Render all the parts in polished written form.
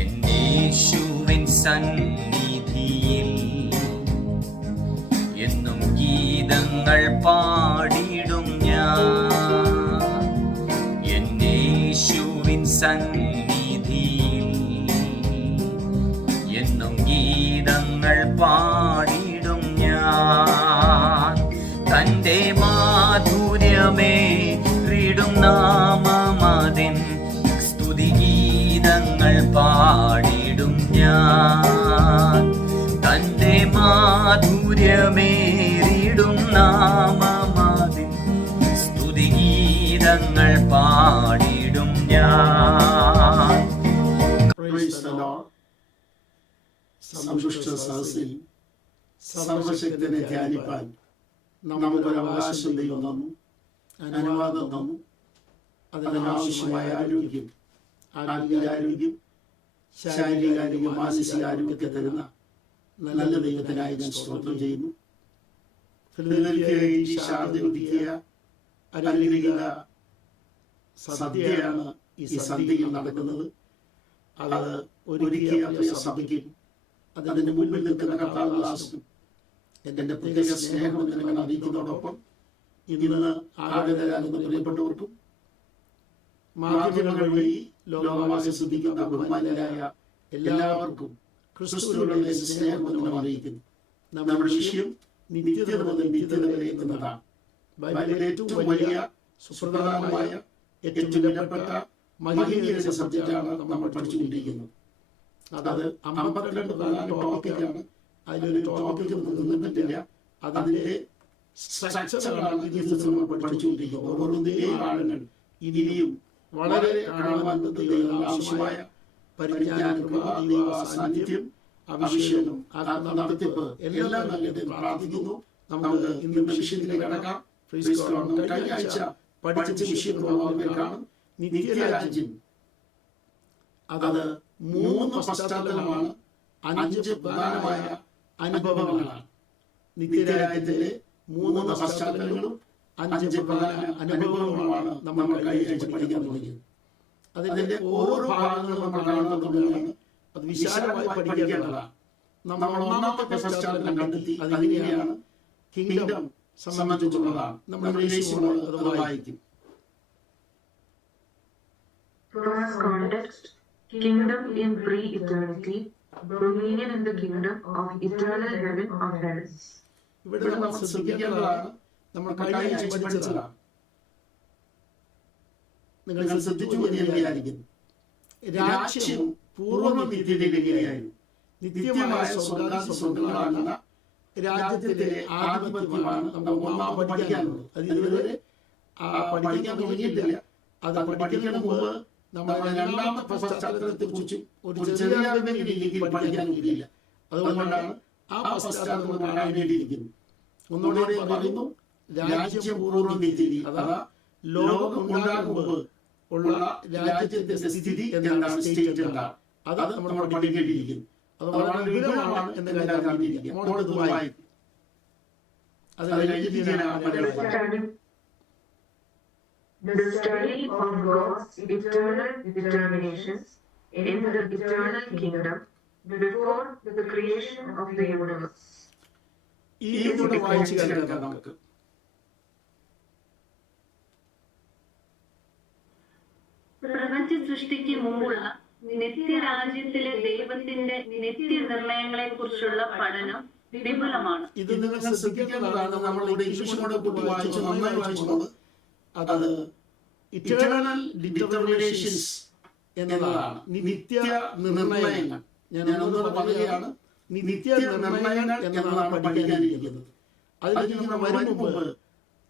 എന്നേശുവിൻ സന്നിധിയിൽ എന്നും ഗീതങ്ങൾ പാടിടും ഞാൻ. എന്നേശുവിൻ സന്നിധിയിൽ എന്നും ഗീതങ്ങൾ പാടിടും ഞാൻ. തന്റെ മാധുര്യമേറിടും നാമമതിൻ സ്തുതിഗീതങ്ങൾ പാടിടും ഞാൻ. തന്റെ മാധുര്യമേറിടും നാമമതിൻ സ്തുതിഗീതങ്ങൾ പാടിടും ഞാൻ. സമ്പുഷ്ട സദസ്സിൽ സർവശക്തനെ ധ്യാനിപ്പാൻ നമുക്കൊരു അവകാശം ദൈവം തന്നു, അനുവാദം തന്നു. അതിനാവശ്യമായ ആരോഗ്യം, ആത്മീയാരോഗ്യം, ശാരീരികാരോഗ്യം, മാനസികാരോഗ്യത്തെ തരുന്ന നല്ല ദൈവത്തിനായി ഞാൻ സ്തോത്രം ചെയ്യുന്നു. ഫിലദൽഫിയയിൽ ശാന്തിയ അനുഗ്രഹിക സദ്യയാണ് ഈ സന്ധ്യയിൽ നടക്കുന്നത്. അത് ഒരുക്കിയ സഭയ്ക്കും അതിന്റെ മുൻപിൽ നിൽക്കുന്ന കർത്താവിനും എൻ്റെ പ്രത്യേക സ്നേഹം നിങ്ങൾ അറിയിക്കുന്നതോടൊപ്പം ഇന്ന് ആരാധകരാകുന്ന പ്രിയപ്പെട്ടവർക്കും മാധ്യമങ്ങൾ വഴി ലോകമാകെ ശ്രദ്ധിക്കുന്ന ബഹുമാനരായ എല്ലാവർക്കും ക്രിസ്തുവിനുള്ള സ്നേഹം നമ്മൾ അറിയിക്കുന്നു. നമ്മുടെ വിഷയം നിത്യത മുതൽ നിത്യത വരെ എന്നതാണ്. ബൈബിളിലെ ഏറ്റവും വലിയ സുപ്രധാനമായ ഏറ്റവും വിലപ്പെട്ട മഹനീയ സബ്ജക്റ്റാണ് നമ്മൾ പഠിച്ചുകൊണ്ടിരിക്കുന്നത്. അത് 52 പ്രധാന ടോപ്പിക്കാണ്. അതിലൊരു ടോപ്പിക്ക് നിന്നിട്ടില്ല. അതിന്റെ സ്ട്രക്ചറാണ് നമ്മൾ പഠിച്ചുകൊണ്ടിരിക്കുന്നത്. ഓരോന്നിന്റെയും ആഴങ്ങൾ ഇനിയും വളരെ ആവശ്യമായ പരിജ്ഞാനം, സാന്നിധ്യം, അഭിഷേകം, നടത്തിപ്പ് എല്ലാം നല്ലത് പ്രാർത്ഥിക്കുന്നു. നമുക്ക് ഇന്ന് വിഷയത്തിലേക്ക് കടക്കാം. കഴിഞ്ഞ ആഴ്ച പഠിച്ച വിഷയമാണ് നിത്യരാജ്യം. അത് 3 പശ്ചാത്തലമാണ്, 5 പ്രധാനമായ അനുഭവങ്ങളാണ്. നിത്യരാജ്യത്തിലെ 3 പശ്ചാത്തലങ്ങളും 5 പ്രധാന അനുഭവങ്ങളുമാണ് നമ്മൾ കഴിഞ്ഞ ആഴ്ച പഠിക്കാൻ തുടങ്ങിയത്. അതിന്റെ ഓരോ ഭാഗങ്ങളും നമ്മൾ കാണുന്നതാണ്. അത് വിശാലമായി പഠിക്കേണ്ടതാണ്. നമ്മൾ 1ാമത്തെ പശ്ചാത്തലം കണ്ടെത്തി. അതിനെയാണ് കിങ്ഡം സംബന്ധിച്ചുള്ളതാണ്. നമ്മൾ അത് വായിക്കും. Kingdom in pre-eternity, dominion in the kingdom of eternal heaven or heavens. ഇവിടെ നമ്മൾ ശ്രദ്ധിക്കേണ്ടതാണ്. നമ്മൾ കഴിഞ്ഞ ആഴ്ച പഠിച്ചതാണ്. നിങ്ങൾ ശ്രദ്ധിച്ചു എന്ന് വിചാരിക്കുന്നു. രാജ്യം പൂർവ്വ നിത്യതയിലെങ്ങനെയായിരുന്നു? നിത്യമായ സ്വർഗ്ഗങ്ങളാകുന്ന രാജ്യത്തിലെ ആധിപത്യമാണ് നമ്മൾ 1ാമത് പഠിക്കാനുള്ളത്. അത് ഇതുവരെ പഠിക്കാൻ തുടങ്ങിയിട്ടില്ല. അത് പഠിക്കുന്ന മുമ്പ് നമ്മൾ 2ാമത്തെ പശ്ചാത്തലത്തെ കുറിച്ചും ഒരു ചെറിയ രീതിയിൽ പഠിക്കാൻ കഴിയില്ല. അതുകൊണ്ടാണ് ആ പശ്ചാത്തലം കാണേണ്ടിയിരിക്കുന്നു. ഒന്നുകൂടെ പറയുന്നു, രാജ്യം പൂർവ്വ നിത്യത, അഥവാ ലോകം ഉണ്ടാകുമ്പോൾ ഉള്ള രാജ്യത്തിന്റെ സ്ഥിതി എന്താണ്, സ്റ്റേറ്റ് എന്താണ്, അത് നമ്മൾ പഠിക്കേണ്ടിയിരിക്കുന്നു. അത് വളരെ വിപുലമാണ് എന്ന് കരുതിയിരിക്കുക. അത് The study of God's eternal determinations in the eternal kingdom before the creation of the universe. ഈ വായിച്ചു കേൾക്കാം നമുക്ക്. പ്രപഞ്ച സൃഷ്ടിക്ക് മുമ്പുള്ള നിത്യരാജ്യത്തിലെ ദൈവത്തിന്റെ നിത്യനിർണയങ്ങളെ കുറിച്ചുള്ള പഠനം വിപുലമാണ്. ഇത് നിങ്ങൾ ശ്രദ്ധിക്കേണ്ടതാണ്. നമ്മളിവിടെ ഇംഗ്ലീഷിനോട് വായിച്ചു, നന്നായി വായിച്ചുള്ളത്. അത് ഇറ്റേണൽ ഡിറ്റർമിനേഷൻസ് എന്നതാണ്, നിത്യ നിർണയങ്ങൾ. ഞാൻ ഒന്നുകൂടെ പറയുകയാണ്, നിത്യ നിർണയങ്ങൾ എന്നതാണ് പഠിക്കാനിരിക്കുന്നത്. അതിലേക്ക് നമ്മൾ വരും മുമ്പ്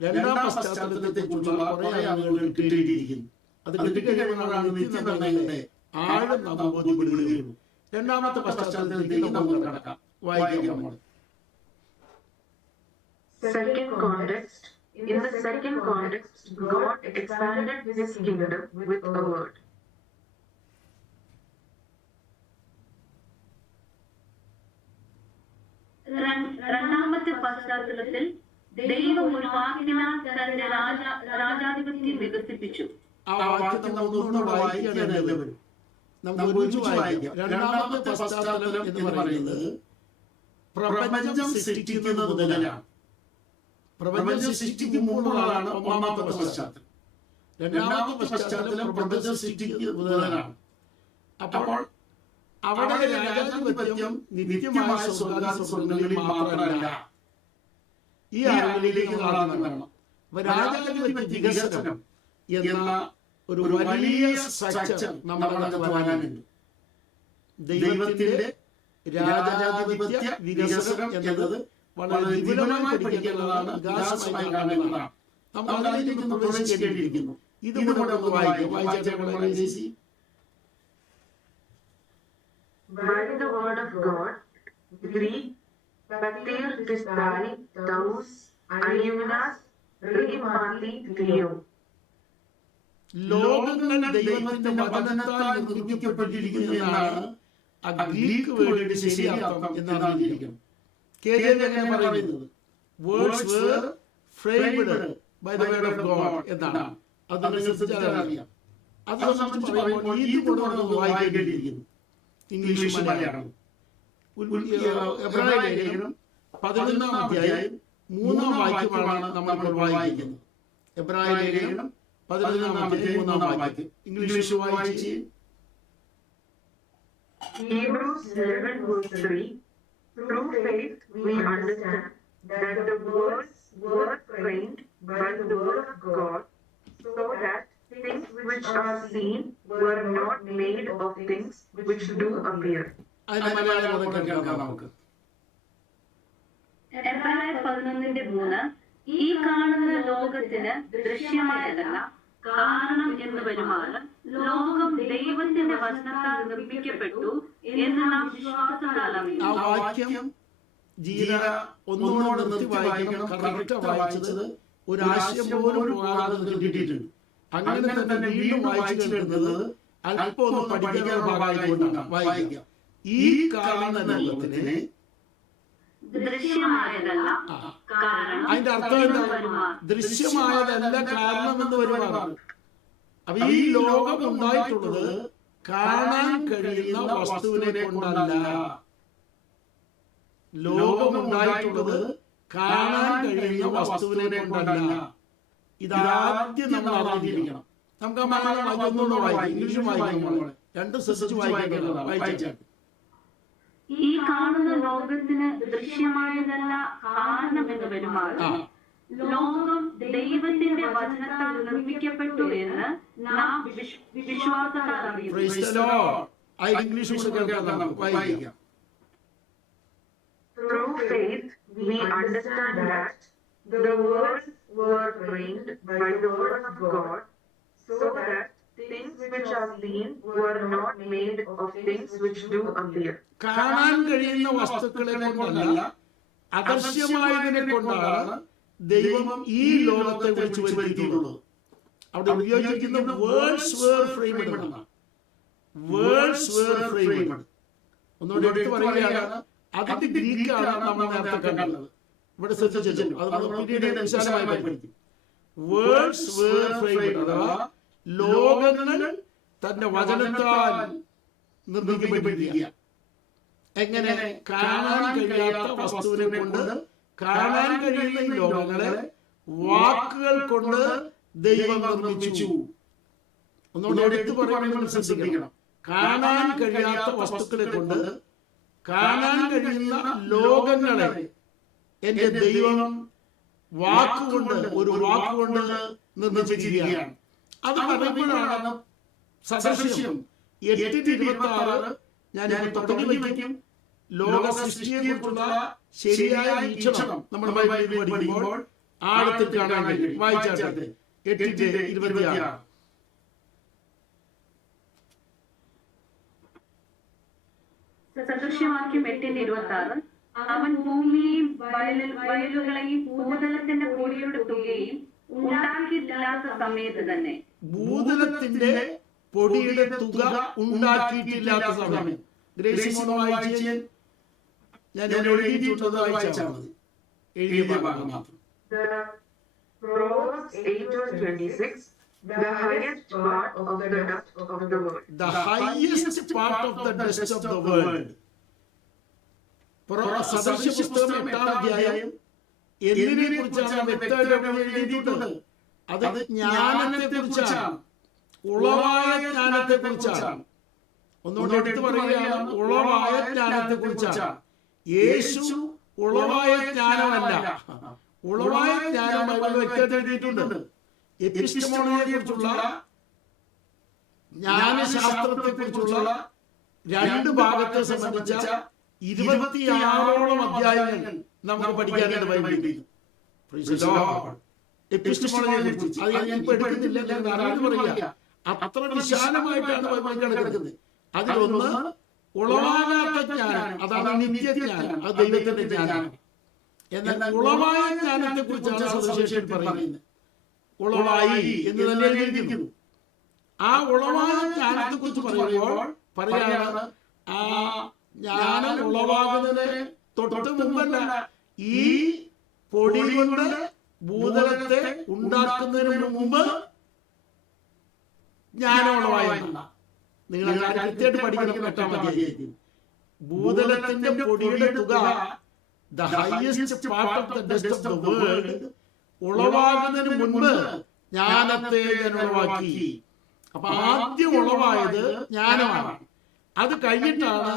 2ാം പശ്ചാത്തലത്തെ കുറിച്ചുള്ള കുറെ ആളുകൾ കിട്ടിയിരിക്കുന്നു. അത് കിട്ടിക്കഴിയുമ്പോഴാണ് നിത്യ നിർണയങ്ങളുടെ ആഴം നാം ബോധ്യപ്പെടുകയുള്ളൂ. 2ാമത്തെ പശ്ചാത്തലത്തിലേക്ക് നമുക്ക് കടക്കാം. വായിക്കാം. In the second context, God expanded his kingdom with a word. രണ്ടാമത്തെ പശ്ചാത്തലത്തിൽ ദൈവം ഒരു വാക്കിനാൽ തന്റെ രാജാധിപത്യം വികസിപ്പിച്ചു. ആ വാക്യം ഒന്നുകൂടെ വായിക്കുകയാണ് എല്ലാവരും. നമുക്ക് ഒരുമിച്ച് വായിക്കാം. രണ്ടാമത്തെ പശ്ചാത്തലം എന്ന് പറയുന്നത് പ്രപഞ്ചം സൃഷ്ടിക്കുന്നത് മുതലാണ്. പ്രപഞ്ചം സൃഷ്ടിക്കും മുമ്പുള്ളതാണ് ഒന്നാമത്തെ പശ്ചാത്തലം. രണ്ടാമത്തെ പശ്ചാത്തലം പ്രപഞ്ചം സൃഷ്ടിക്കുന്നത് മുതലാണ്. അപ്പോൾ അവിടെ രാജാധിപത്യം നിത്യമായ സ്വർഗ്ഗങ്ങളിൽ മാത്രമല്ല, ഈ അറിവിലേക്ക് കടന്നു വരണം. അപ്പൊ രാജാധിപത്യ വികസനം എന്ന ഒരു വലിയ സ്ട്രക്ചർ നമ്മുടെ വരാനുണ്ട്. ദൈവത്തിന്റെ രാജാധിപത്യ വികസനം എന്നത് വളരെ വിപുലമായി പഠിക്കേണ്ടതാണ്, വികാസമായി കാണേണ്ടതാണ്. നമ്മൾ അതിലേക്ക് പ്രവേശിക്കേണ്ടിയിരിക്കുന്നു. ഇതുകൂടെ ഒന്ന് വായിക്കാം. By the word of God, Greek, Pater Christai, Taus, Iunas, Regimati, Theo. ലോകങ്ങൾ ദൈവത്തിന്റെ വചനത്താൽ നിർമ്മിക്കപ്പെട്ടിരിക്കുന്നു എന്നാണ് ആ ഗ്രീക്ക് വേർഡിന്റെ ശരി അർത്ഥം എന്ന് അറിഞ്ഞിരിക്കണം. KJV എങ്ങനെ പറയുന്നത്? Words were framed by the word of God എന്നാണ്. അത് നിങ്ങൾക്ക് അറിയാം. അത് സംബന്ധിച്ച് പറയുമ്പോൾ ഈ കൂടെ വായിക്കേണ്ടിയിരിക്കുന്നു. ഇംഗ്ലീഷ് മലയാളം. എബ്രായ ലേഖനം 11-ാം അധ്യായം 3-ാം വാക്യമാണ് നമ്മൾ വായിക്കുന്നത്. എബ്രായ ലേഖനം 11-ാം അധ്യായം 3-ാം വാക്യം ഇംഗ്ലീഷ് വായിച്ച്. Hebrews 11 verse 3. Through faith we understand that the worlds were framed by the word of God, so that things which are seen were not made of things which do appear. അതിന്റെ മലയാളം കേൾക്കാം നമുക്ക്. എബ്രായർ 11:3 ഈ കാണുന്ന ലോകത്തിന് ദൃശ്യമായതല്ല, കാരണം എന്ന് വരുമാറ് ലോകം ദൈവത്തിന്റെ വചനത്താൽ നിർമ്മിക്കപ്പെട്ടു എന്ന് നാം വിശ്വാസത്താൽ അറിയുന്നു. ആ വാക്യം ജീര ഒന്നുകൂടെ നിർത്തി വായിക്കണം. കറക്റ്റ് വായിച്ചത് ഒരു ആശയം പോലും പോകാതെ കിട്ടിയിട്ടുണ്ട്. അങ്ങനെ തന്നെ വീണ്ടും വായിച്ചു കേൾക്കുന്നത് അല്പം ഒന്ന് പഠിക്കാൻ ഭാഗമായിക്കൊണ്ടാണ്. വായിക്കാം. ഈ കാണുന്ന ലോകത്തിന് ദൃശ്യമായതല്ല, കാരണം അതിന്റെ അർത്ഥം എന്താ? ദൃശ്യമായതല്ല കാരണം എന്ന് വരുവാണ്. അപ്പൊ ഈ ലോകം ഉണ്ടായിട്ടുള്ളത് കാണാൻ കഴിയുന്ന വസ്തുവിനെ കൊണ്ടല്ല. ലോകം ഉണ്ടായിട്ടുള്ളത് കാണാൻ കഴിയുന്ന വസ്തുവിനെ കൊണ്ടല്ല. ഇതാദ്യം നമ്മൾ അറിഞ്ഞിരിക്കണം. നമുക്ക് ആ മലയാളം വായിക്കൊന്നുകൂടെ വായിക്കാം, ഇംഗ്ലീഷും വായിക്കാം. രണ്ടും ശ്രദ്ധിച്ച് വായിക്കേണ്ടതാണ്. വായിച്ചാൽ ഈ കാണുന്ന ലോകത്തിന് ദൃശ്യമായതല്ല, കാരണം എന്ന് വരുമാറ് ലോകം ദൈവത്തിന്റെ വചനത്താൽ നിർമ്മിക്കപ്പെട്ടു എന്ന് നാം വിശ്വാസത്താൽ അറിയുന്നു. Through faith we understand that the worlds were framed by the word of God, so that things which are seen were not made of things which do appear. കാണാൻ കഴിയുന്ന വസ്തുക്കളെ കൊണ്ടല്ല, അദൃശ്യമായതിനെ കൊണ്ടാണ് ദൈവം ഈ ലോകത്തെ വിളിച്ചു വരുത്തിയിട്ടുള്ളത്. അവിടെ ഉപയോഗിക്കുന്ന വേർഡ്സ് വേർ ഫ്രെയിംഡ് എന്നാണ്. Words were framed. ഒന്നുകൂടി എടുത്ത് പറയുകയാണ്, അതിന്റെ ഗ്രീക്കാണ് നമ്മൾ നേരത്തെ കണ്ടത്. ഇവിടെ ശ്രദ്ധിച്ചു, അത് നമ്മൾ പിന്നീട് വിശാലമായി പഠിക്കും. വേർഡ്സ് വേർ ഫ്രെയിംഡ് അഥവാ ലോകങ്ങൾ തന്റെ വചനത്താൽ നിർമ്മിക്കപ്പെട്ടിരിക്കുക. എങ്ങനെ? കാണാൻ കഴിയാത്ത വസ്തുവിനെ കൊണ്ട് കാണാൻ കഴിയുന്ന ഈ ലോകങ്ങളെ വാക്കുകൾ കൊണ്ട് ദൈവം നിർമ്മിച്ചു. ഒന്നുകൂടെ എടുത്തു പറയുമ്പോൾ ശ്രദ്ധിക്കണം. കാണാൻ കഴിയാത്ത വസ്തുക്കളെ കൊണ്ട് കാണാൻ കഴിയുന്ന ലോകങ്ങളെ എന്റെ ദൈവം വാക്കുകൊണ്ട്, ഒരു വാക്കുകൊണ്ട് നിർമ്മിച്ചിരിക്കുകയാണ്. അത് പറയുമ്പോഴാണ് സദൃശ്യം 8:26 ഞാൻ തുടങ്ങി വയ്ക്കും. ലോക സൃഷ്ടിയെ കുറിച്ചുള്ള ശരിയായ വീക്ഷണം നമ്മൾ ബൈബിളിൽ പഠിക്കുമ്പോൾ ആഴത്തിൽ കാണാൻ കഴിയും. വായിച്ചാട്ടെ 8:26. സദൃശ്യവാക്യം 8:26 അവൻ ഭൂമിയെയും വയലുകളെയും ഭൂതലത്തിന്റെ പൊടിയുടെ തുകയും ഉണ്ടാക്കിയിട്ടില്ലാത്ത സമയത്ത് തന്നെ. ഭൂതലത്തിന്റെ പൊടിയുടെ തുക ഉണ്ടാക്കിയിട്ടില്ലാത്ത സമയം. ഞാൻ എഴുതിയിട്ടുള്ളത് വായിച്ചാൽ മതി, എഴുതിയ ഭാഗം മാത്രം. Proverbs 8:26 the highest part of the dust of the world. The highest part of the dust of the world. സദൃശ്യ പുസ്തകം 8-ാം അധ്യായം എന്തിനെ കുറിച്ചാണ് വ്യക്തമായിട്ട് എഴുതിയിട്ടുണ്ട്? അത് ജ്ഞാനത്തെ കുറിച്ചാണ്, ഉളവായ ജ്ഞാനത്തെ കുറിച്ചാണ്. ഒന്നുകൊണ്ട് എടുത്തു പറയുകയാണ്, ഉളവായ ജ്ഞാനത്തെ കുറിച്ചാണ്. യേശു ഉളവായ ജ്ഞാനമല്ല, ഉളവായ ജ്ഞാനം ബൈബിളിൽ വ്യക്തമായിട്ട് എഴുതിയിട്ടുണ്ട്. എപ്പിസ്റ്റമോളജിയെ കുറിച്ചുള്ള, ജ്ഞാനശാസ്ത്രത്തെ കുറിച്ചുള്ള 2 ഭാഗത്തെ സംബന്ധിച്ച 26ഓളം അധ്യായങ്ങൾ നമുക്ക് പഠിക്കാനുണ്ട് ബൈബിളിൽ. എപ്പിസ്റ്റമോളജിയെ കുറിച്ച് അത് ഞാൻ ഇപ്പൊ എടുക്കുന്നില്ല, പറയുക അത്ര വിശാലമായിട്ടാണ് ബൈബിൾ കിടക്കുന്നത്. അതിലൊന്ന് ഉളവാകാത്ത ജ്ഞാനം, അതാണ് നിത്യജ്ഞാനം, അത് ദൈവത്തിന്റെ ജ്ഞാനം. എന്നാൽ ഉളവായ ജ്ഞാനത്തെ കുറിച്ചാണ് സുവിശേഷത്തിൽ പറയുന്നത്. ഉളവായി എന്ന് തന്നെ എഴുതിയിരിക്കുന്നു. ആ ഉളവായ ജ്ഞാനത്തെ കുറിച്ച് പറയുമ്പോൾ പറയാണ്, ആ ജ്ഞാനം ഉളവാകുന്നതിന് തൊട്ട് മുമ്പല്ല, ഈ പൊടി കൊണ്ട് ഭൂതലത്തെ ഉണ്ടാക്കുന്നതിന് മുമ്പ് ജ്ഞാനം ഉളവായല്ല. നിങ്ങൾ കൃത്യമായിട്ട് പഠിക്കണം. 8-ാം അധ്യായം ഭൂതലത്തിന്റെ പൊടിയുടെ തുക, the highest part of the dust of the world, ഉളവാകുന്നതിന് മുൻപ് ജ്ഞാനത്തെ ഞാൻ ഉളവാക്കി. അപ്പൊ ആദ്യം ഉളവായത് ജ്ഞാനമാണ്. അത് കഴിഞ്ഞിട്ടാണ്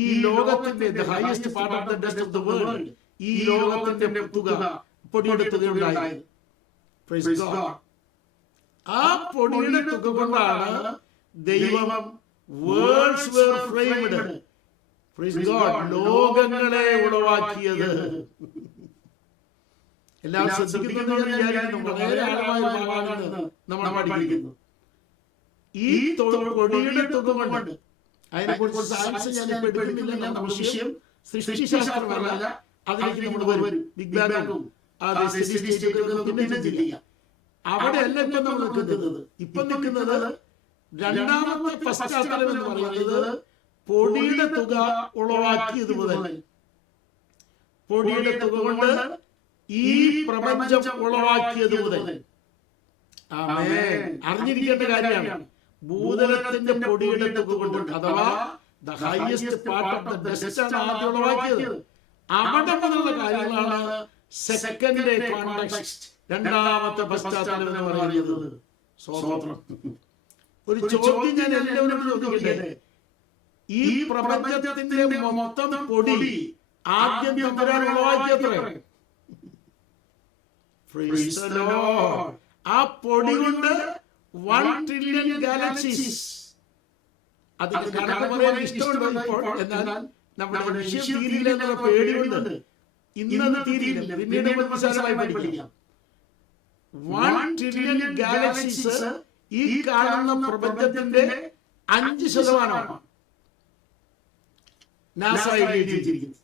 ഈ ലോകത്തിന്റെ the highest part of the dust of the world, ഈ ലോകത്തിന്റെ തുക, പൊടിയുടെ തുക ഉണ്ടായത്. Praise God. ആ പൊടിയുടെ തുക കൊണ്ടാണ് ദൈവം worlds were framed, praise God, ലോകങ്ങളെ ഉളവാക്കിയത്. എല്ലാം ശ്രദ്ധിക്കുന്നു വിചാരിക്കുന്നു. വളരെ ആഴമായ ഭാഗമാണ് നമ്മൾ പഠിക്കുന്നത്. ഈ പൊടിയുടെ തുക കൊണ്ട്, അതിനെക്കുറിച്ച് സയൻസ് ഞാൻ ഇപ്പൊ എടുക്കുന്നില്ല. നമ്മുടെ വിഷയം സൃഷ്ടിശാസ്ത്രമല്ല, അതിലേക്ക് നമ്മൾ വരും. ബിഗ് ബാങ്ങും പിന്നെ ചെയ്യാം. അവിടെ അല്ല ഇപ്പൊ നമ്മൾ നിൽക്കുന്നത്. ഇപ്പൊ നിൽക്കുന്നത് രണ്ടാമത്തെ പശ്ചാത്തലം എന്ന് പറയുന്നത് പൊടിയുടെ തുക ഉളവാക്കിയത് മുതൽ, പൊടിയുടെ തുക കൊണ്ട് ഈ പ്രപഞ്ചം ഉളവാക്കിയത് മുതൽ. അറിഞ്ഞിരിക്കേണ്ട കാര്യമാണ്, ഭൂതലത്തിന്റെ പൊടിയുടെ തുക കൊണ്ട്, അഥവാ the highest part of the dust ആണ് ആദ്യം ഉളവാക്കിയത്. അവിടെ മുതലുള്ള കാര്യങ്ങളാണ് സെക്കൻഡ് കോണ്ടെക്സ്റ്റ്, രണ്ടാമത്തെ പശ്ചാത്തലം എന്ന് പറയുന്നത്. സ്വതന്ത്രം. ഒരു ചോദ്യം ഞാൻ എല്ലാവരും ചോദിക്കട്ടെ, ഈ പ്രപഞ്ചത്തിന്റെ മൊത്തം പൊടി ആദ്യം തമ്പുരാൻ ഉളവാക്കിയത്രേ? ആ പൊടി കൊണ്ട് 1 trillion ഗാലക്സീസ്. അതിന്റെ കണക്ക് പറയാൻ ഇഷ്ടമുണ്ട് ഇപ്പോൾ, എന്നാൽ നമ്മുടെ വിഷയം തീരില്ല എന്നുള്ള പേടിയുണ്ട്. ഇന്നത് തീരില്ല, പിന്നീട് വിശാലമായി പഠിക്കാം. 1 trillion ഗാലക്സീസ് ഈ കാണുന്ന പ്രപഞ്ചത്തിന്റെ 5% നാസ എഴുതിയിരിക്കുന്നത്.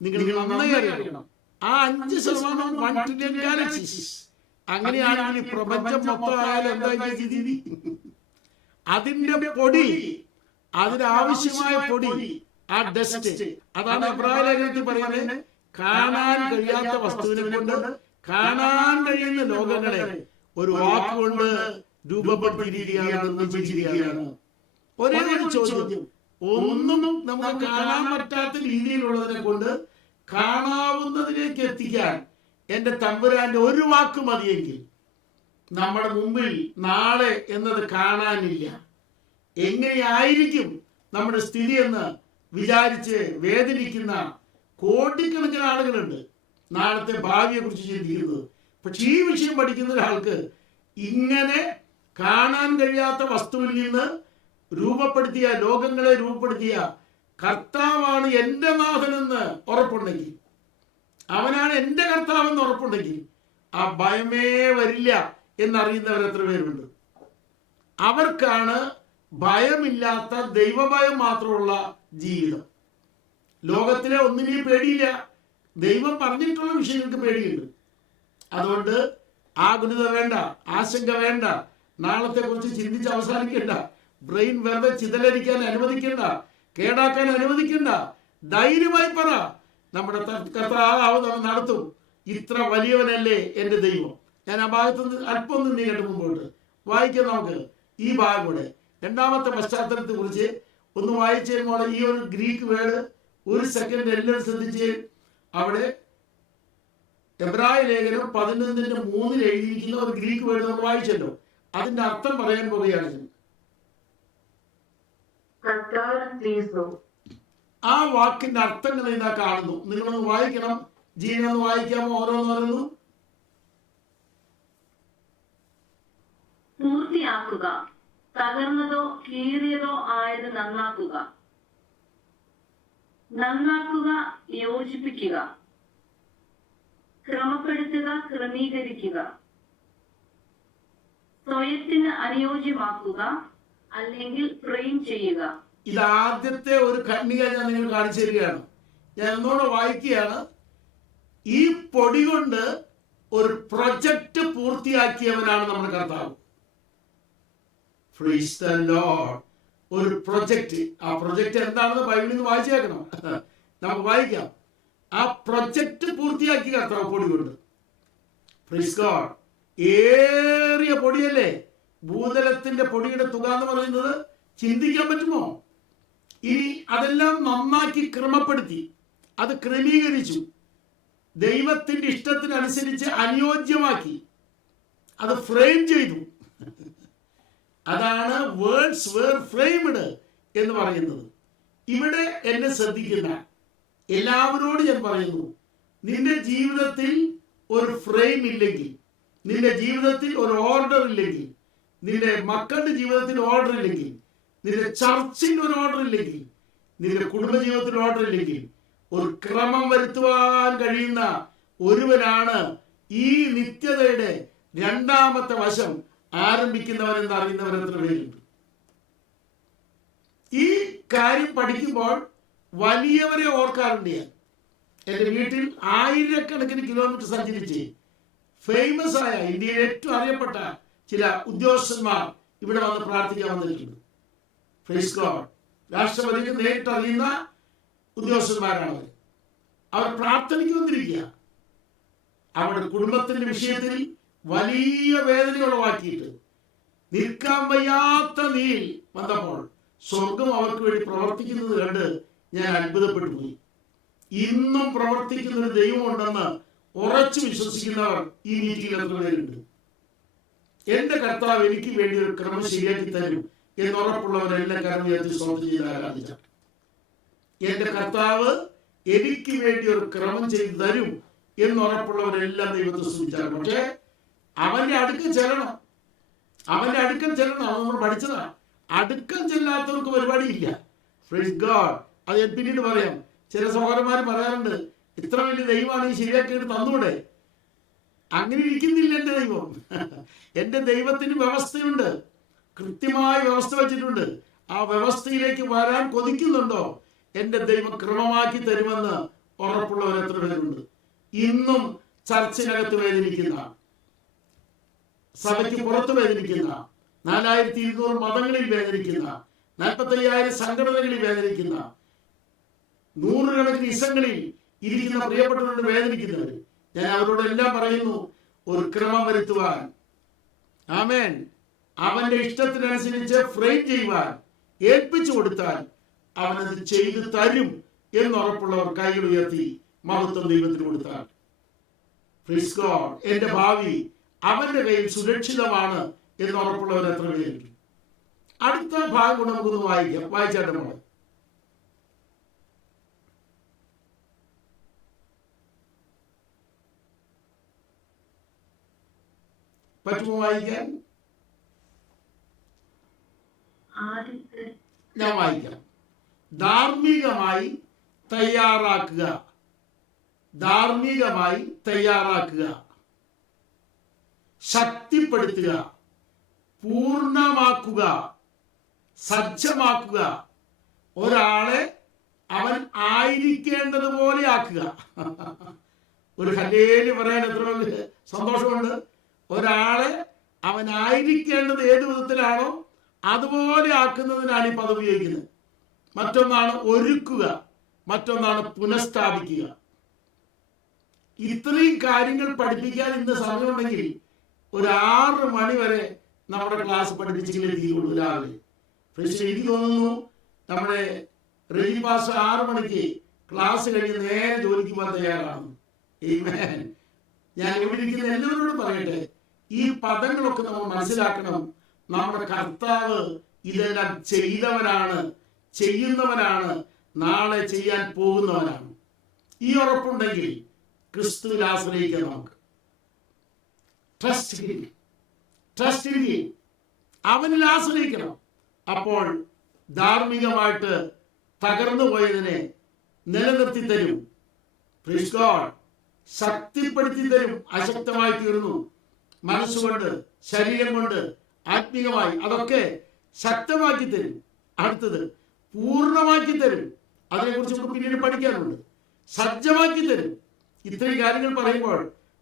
നിങ്ങൾ നന്നായി അറിയണം, ആ 5% 1 trillion ഗാലക്സീസ്. അങ്ങനെയാണെങ്കിൽ ഈ പ്രപഞ്ചം മൊത്തം ആയാലും എന്താ സ്ഥിതി? അതിന്റെ പൊടി, അതിനാവശ്യമായ പൊടി, ആ ഡസ്റ്റ്, അതാണ് എബ്രായ ലേഖനത്തിൽ പറയുന്നത്, കാണാൻ കഴിയാത്ത വസ്തുവിനെ കൊണ്ട് കാണാൻ കഴിയുന്ന ലോകങ്ങളെ ഒരു വാക്കുകൊണ്ട് രൂപപ്പെടുത്തിയിരിക്കുകയാണ്, നിർമ്മിച്ചിരിക്കുകയാണ്. ഒരേ ഒരു ചോദ്യം, ഒന്നും നമുക്ക് കാണാൻ പറ്റാത്ത രീതിയിലുള്ളതിനെ കൊണ്ട് കാണാവുന്നതിലേക്ക് എത്തിക്കാൻ എന്റെ തമ്പുരാന്റെ ഒരു വാക്ക് മതിയെങ്കിൽ നമ്മുടെ മുമ്പിൽ നാളെ എന്നത് കാണാനില്ല. എങ്ങനെയായിരിക്കും നമ്മുടെ സ്ഥിതി എന്ന് വിചാരിച്ച് വേദനിക്കുന്ന കോടിക്കണക്കിന് ആളുകളുണ്ട്, നാളത്തെ ഭാവിയെ കുറിച്ച് ചിന്തിക്കുന്നത്. പക്ഷെ ഈ വിഷയം പഠിക്കുന്ന ഒരാൾക്ക് ഇങ്ങനെ കാണാൻ കഴിയാത്ത വസ്തുവിൽ നിന്ന് രൂപപ്പെടുത്തിയ, ലോകങ്ങളെ രൂപപ്പെടുത്തിയ കർത്താവാണ് എൻ്റെ നാഥനെന്ന് ഉറപ്പുണ്ടെങ്കിൽ, അവനാണ് എൻ്റെ കർത്താവെന്ന് ഉറപ്പുണ്ടെങ്കിൽ ആ ഭയമേ വരില്ല എന്നറിയുന്നവർ എത്ര പേരുണ്ട്? അവർക്കാണ് ഭയമില്ലാത്ത, ദൈവഭയം മാത്രമുള്ള ജീവിതം. ലോകത്തിലെ ഒന്നിനെയും പേടിയില്ല, ദൈവം പറഞ്ഞിട്ടുള്ള വിഷയങ്ങൾക്ക് പേടിയുണ്ട്. അതുകൊണ്ട് ആകുലത വേണ്ട, ആശങ്ക വേണ്ട, നാളത്തെ കുറിച്ച് ചിന്തിച്ച് അവസാനിക്കേണ്ട, ബ്രെയിൻ വെറുതെ ചിതലരിക്കാൻ അനുവദിക്കേണ്ട, കേടാക്കാൻ അനുവദിക്കേണ്ട. ധൈര്യമായി പറ, നമ്മുടെ കർത്താവ് നമ്മെ നടത്തും. ഇത്ര വലിയവനല്ലേ എൻ്റെ ദൈവം, ഞാൻ ആ ഭാഗത്ത് നിന്ന് അല്പം ഒന്ന് നീങ്ങട്ട് മുമ്പോട്ട് വായിക്കാം. നമുക്ക് ഈ ഭാഗം കൂടെ രണ്ടാമത്തെ പശ്ചാത്തലത്തെ കുറിച്ച് ഒന്ന് വായിച്ചു കഴിയുമ്പോൾ ഈ ഒരു ഗ്രീക്ക് വേർഡ് ഒരു സെക്കൻഡ് എല്ലാവരും ശ്രദ്ധിച്ച്. അവിടെ എബ്രായ ലേഖനം 11:3 എഴുതിയിരിക്കുന്ന ഒരു ഗ്രീക്ക് വേർഡ് നമ്മൾ വായിച്ചല്ലോ. അതിന്റെ അർത്ഥം പറയാൻ പോവുകയാണ് ഞാൻ. ആ വാക്കിന്റെ അർത്ഥങ്ങൾ ഇതാ കാണുന്നു. നിങ്ങളൊന്ന് വായിക്കണം. ജീവനൊന്ന് വായിക്കാമോ? ഓരോന്നോരോന്നു. പൂർത്തിയാക്കുക, തകർന്നതോ കീറിയതോ ആയത് നന്നാക്കുക, നന്നാക്കുക, യോജിപ്പിക്കുക, ക്രമപ്പെടുത്തുക, ക്രമീകരിക്കുക, സ്വയത്തിന് അനുയോജ്യമാക്കുക, അല്ലെങ്കിൽ ഫ്രെയിം ചെയ്യുക. ഇത് ആദ്യത്തെ ഒരു ഖണ്ഡിക ഞാൻ നിങ്ങൾ കാണിച്ചു തരികയാണ്. ഞാൻ ഒന്നുകൂടെ വായിക്കുകയാണ്. ഈ പൊടി കൊണ്ട് ഒരു പ്രൊജക്ട് പൂർത്തിയാക്കിയവനാണ് നമ്മുടെ കർത്താവ്. Praise the Lord. ഒരു പ്രൊജക്ട്. ആ പ്രൊജക്ട് എന്താണെന്ന് ബൈബിളിൽ നിന്ന് വായിച്ചു കേൾക്കണം. നമുക്ക് വായിക്കാം. ആ പ്രൊജക്ട് പൂർത്തിയാക്കി കർത്താവ് പൊടി കൊണ്ട്. Praise God. ഏറിയ പൊടിയല്ലേ? ഭൂതലത്തിന്റെ പൊടിയുടെ തുക എന്ന് പറയുന്നത് ചിന്തിക്കാൻ പറ്റുമോ? ഇനി അതെല്ലാം നന്നാക്കി ക്രമപ്പെടുത്തി, അത് ക്രമീകരിച്ചു, ദൈവത്തിന്റെ ഇഷ്ടത്തിനനുസരിച്ച് അനുയോജ്യമാക്കി, അത് ഫ്രെയിം ചെയ്തു. അതാണ് വേർഡ്സ് വേർ ഫ്രെയിംഡ് എന്ന് പറയുന്നത്. ഇവിടെ എന്നെ ശ്രദ്ധിക്കുന്ന എല്ലാവരോടും ഞാൻ പറയുന്നു, നിന്റെ ജീവിതത്തിൽ ഒരു ഫ്രെയിം ഇല്ലെങ്കിൽ, നിന്റെ ജീവിതത്തിൽ ഒരു ഓർഡർ ഇല്ലെങ്കിൽ, നിന്റെ മക്കളുടെ ജീവിതത്തിൽ ഓർഡർ ഇല്ലെങ്കിൽ, നിന്റെ ചർച്ചിൽ ഒരു ഓർഡർ ഇല്ലെങ്കിൽ, നിന്റെ കുടുംബജീവിതത്തിൽ ഓർഡർ ഇല്ലെങ്കിൽ, ഒരു ക്രമം വരുത്തുവാൻ കഴിയുന്ന ഒരുവനാണ് ഈ നിത്യതയുടെ രണ്ടാമത്തെ വശം ആരംഭിക്കുന്നവൻ എന്ന് അറിയുന്നവർ എത്ര പേരുണ്ട്? ഈ കാര്യം പഠിക്കുമ്പോൾ വലിയവരെ ഓർക്കാറുണ്ട്. ഞാൻ എൻ്റെ വീട്ടിൽ ആയിരക്കണക്കിന് കിലോമീറ്റർ സഞ്ചരിച്ച് ഫേമസ് ആയ ഇന്ത്യയിൽ ഏറ്റവും അറിയപ്പെട്ട ചില ഉദ്യോഗസ്ഥന്മാർ ഇവിടെ വന്ന് പ്രാർത്ഥിക്കാൻ വന്നിട്ടുണ്ട്. Praise God. രാഷ്ട്രപതിക്ക് നേരിട്ട് അറിയുന്ന ഉദ്യോഗസ്ഥന്മാരാണ് അവർ പ്രാർത്ഥനയ്ക്ക് വന്നിരിക്കുക. അവരുടെ കുടുംബത്തിന്റെ വിഷയത്തിൽ വലിയ വേദന ഉളവാക്കിയിട്ട് നിൽക്കാൻ വയ്യാത്ത നീൽ വന്നപ്പോൾ സ്വർഗം അവർക്ക് വേണ്ടി പ്രവർത്തിക്കുന്നത് കണ്ട് ഞാൻ അത്ഭുതപ്പെട്ടു പോയി. ഇന്നും പ്രവർത്തിക്കുന്ന ഒരു ദൈവമുണ്ടെന്ന് ഉറച്ചു വിശ്വസിക്കുന്നവർ ഈ മീറ്റിംഗിൽ എത്ര പേരുണ്ട്? എന്റെ കർത്താവ് എനിക്ക് വേണ്ടി ഒരു ക്രമം ശരിയാക്കി തരും എന്ന് ഉറപ്പുള്ളവരെല്ലാം കരം ഉയർത്തി സ്വന്തം ചെയ്ത് ആരാധിച്ച എന്റെ കർത്താവ് എനിക്ക് വേണ്ടി ഒരു ക്രമം ചെയ്തു തരും എന്ന് ഉറപ്പുള്ളവരെല്ലാം ദൈവത്തെ സ്തുതിച്ചാൽ. പക്ഷേ അവന്റെ അടുക്കൽ ചെല്ലണം, അവന്റെ അടുക്കൽ ചെല്ലണം. അവൻ നമ്മൾ പഠിച്ചതാ. അടുക്കൽ ചെല്ലാത്തവർക്ക് പരിപാടിയില്ല. Praise God. അത് ഞാൻ പിന്നീട് പറയാം. ചില സഹോദരന്മാർ പറയാറുണ്ട്, ഇത്ര വലിയ ദൈവമാണ് ഈ ശരിയാക്കിയിട്ട് തന്നൂടെ? അങ്ങനെ ഇരിക്കുന്നില്ല എൻ്റെ ദൈവം. എൻ്റെ ദൈവത്തിന് വ്യവസ്ഥയുണ്ട്, കൃത്യമായ വ്യവസ്ഥ വെച്ചിട്ടുണ്ട്. ആ വ്യവസ്ഥയിലേക്ക് വരാൻ കൊതിക്കുന്നുണ്ടോ? എൻ്റെ ദൈവം ക്രമമാക്കി തരുമെന്ന് ഉറപ്പുള്ളവർ എത്ര പേരുണ്ട്? ഇന്നും ചർച്ചിനകത്ത് വേദനിക്കുന്ന, സഭയ്ക്ക് പുറത്ത് വേദനിക്കുന്ന, 4200 മതങ്ങളിൽ വേദനിക്കുന്ന, 45,000 സംഘടനകളിൽ വേദനിക്കുന്ന, 100 കണക്കിന് ഇസങ്ങളിൽ ഇരിക്കുന്ന പ്രിയപ്പെട്ടവരോട് വേദനിക്കുന്നവർ, ഞാൻ അവരോടെല്ലാം പറയുന്നു, ഒരു ക്രമം വരുത്തുവാൻ, ആമേൻ, അവന്റെ ഇഷ്ടത്തിനനുസരിച്ച് ഫ്രെയിം ചെയ്യുവാൻ ഏൽപ്പിച്ചു കൊടുത്താൽ അവനത് ചെയ്തു തരും എന്നുറപ്പുള്ളവർ കൈകൾ ഉയർത്തി മഹത്വം ദൈവത്തിന് കൊടുത്താൽ. Praise God. എന്റെ ഭാവി അവന്റെ കയ്യിൽ സുരക്ഷിതമാണ് എന്ന് ഉറപ്പുള്ളവർ എത്ര പേരുണ്ട്? അടുത്ത ഭാഗം നമുക്കൊന്ന് വായിക്കാം. വായിച്ചാട്ടെ മോളെ. പറ്റുമോ വായിക്കാൻ? ഞാൻ വായിക്കാം. ധാർമ്മികമായി തയ്യാറാക്കുക, ധാർമ്മികമായി തയ്യാറാക്കുക, ശക്തിപ്പെടുത്തുക, പൂർണ്ണമാക്കുക, സജ്ജമാക്കുക, ഒരാളെ അവൻ ആയിരിക്കേണ്ടതുപോലെ ആക്കുക. ഒരു ഹല്ലേലൂയ പറയാൻ എത്ര സന്തോഷമുണ്ട്. ഒരാളെ അവൻ ആയിരിക്കേണ്ടത് ഏത് വിധത്തിലാണോ അതുപോലെ ആക്കുന്നതിനാണ് ഈ പദം ഉപയോഗിക്കുന്നത്. മറ്റൊന്നാണ് ഒരുക്കുക, മറ്റൊന്നാണ് പുനഃസ്ഥാപിക്കുക. ഇത്രയും കാര്യങ്ങൾ പഠിപ്പിക്കാൻ ഇന്ന് സമയമുണ്ടെങ്കിൽ ഒരു 6 മണി വരെ നമ്മുടെ ക്ലാസ് പഠിപ്പിച്ചെങ്കിലും തീരുള്ളൂ രാവിലെ. പക്ഷേ എനിക്ക് തോന്നുന്നു നമ്മുടെ റെജി പാസ് 6 മണിക്ക് ക്ലാസ് കഴിഞ്ഞ് നേരെ ജോലിക്ക് പോകാൻ തയ്യാറാണ്. ആമേൻ. ഞാൻ ഇവിടെ ഇരിക്കുന്ന എല്ലാവരോടും പറയട്ടെ, ഈ പദങ്ങളൊക്കെ നമ്മൾ മനസ്സിലാക്കണം. നമ്മുടെ കർത്താവ് ഇതെല്ലാം ചെയ്തവനാണ്, ചെയ്യുന്നവനാണ്, നാളെ ചെയ്യാൻ പോകുന്നവനാണ്. ഈ ഉറപ്പുണ്ടെങ്കിൽ ക്രിസ്തുവിൽ ആശ്രയിക്കാം. നമുക്ക് ട്രസ്റ്റ് അവനിൽ ആശ്രയിക്കണം. അപ്പോൾ ധാർമ്മികമായിട്ട് തകർന്നു പോയതിനെ നിലനിർത്തി തരും. Praise God. ശക്തിപ്പെടുത്തി തരും. അശക്തമായി തീർന്നു മനസ്സുകൊണ്ട്, ശരീരം കൊണ്ട്, ആത്മീയമായി അതൊക്കെ ശക്തമാക്കി തരും. അടുത്തത് പൂർണ്ണമാക്കി തരും. അതിനെക്കുറിച്ച് നമുക്ക് പിന്നീട് പഠിക്കാനുണ്ട്. സജ്ജമാക്കി തരും. ഇത്രയും കാര്യങ്ങൾ പറയുമ്പോൾ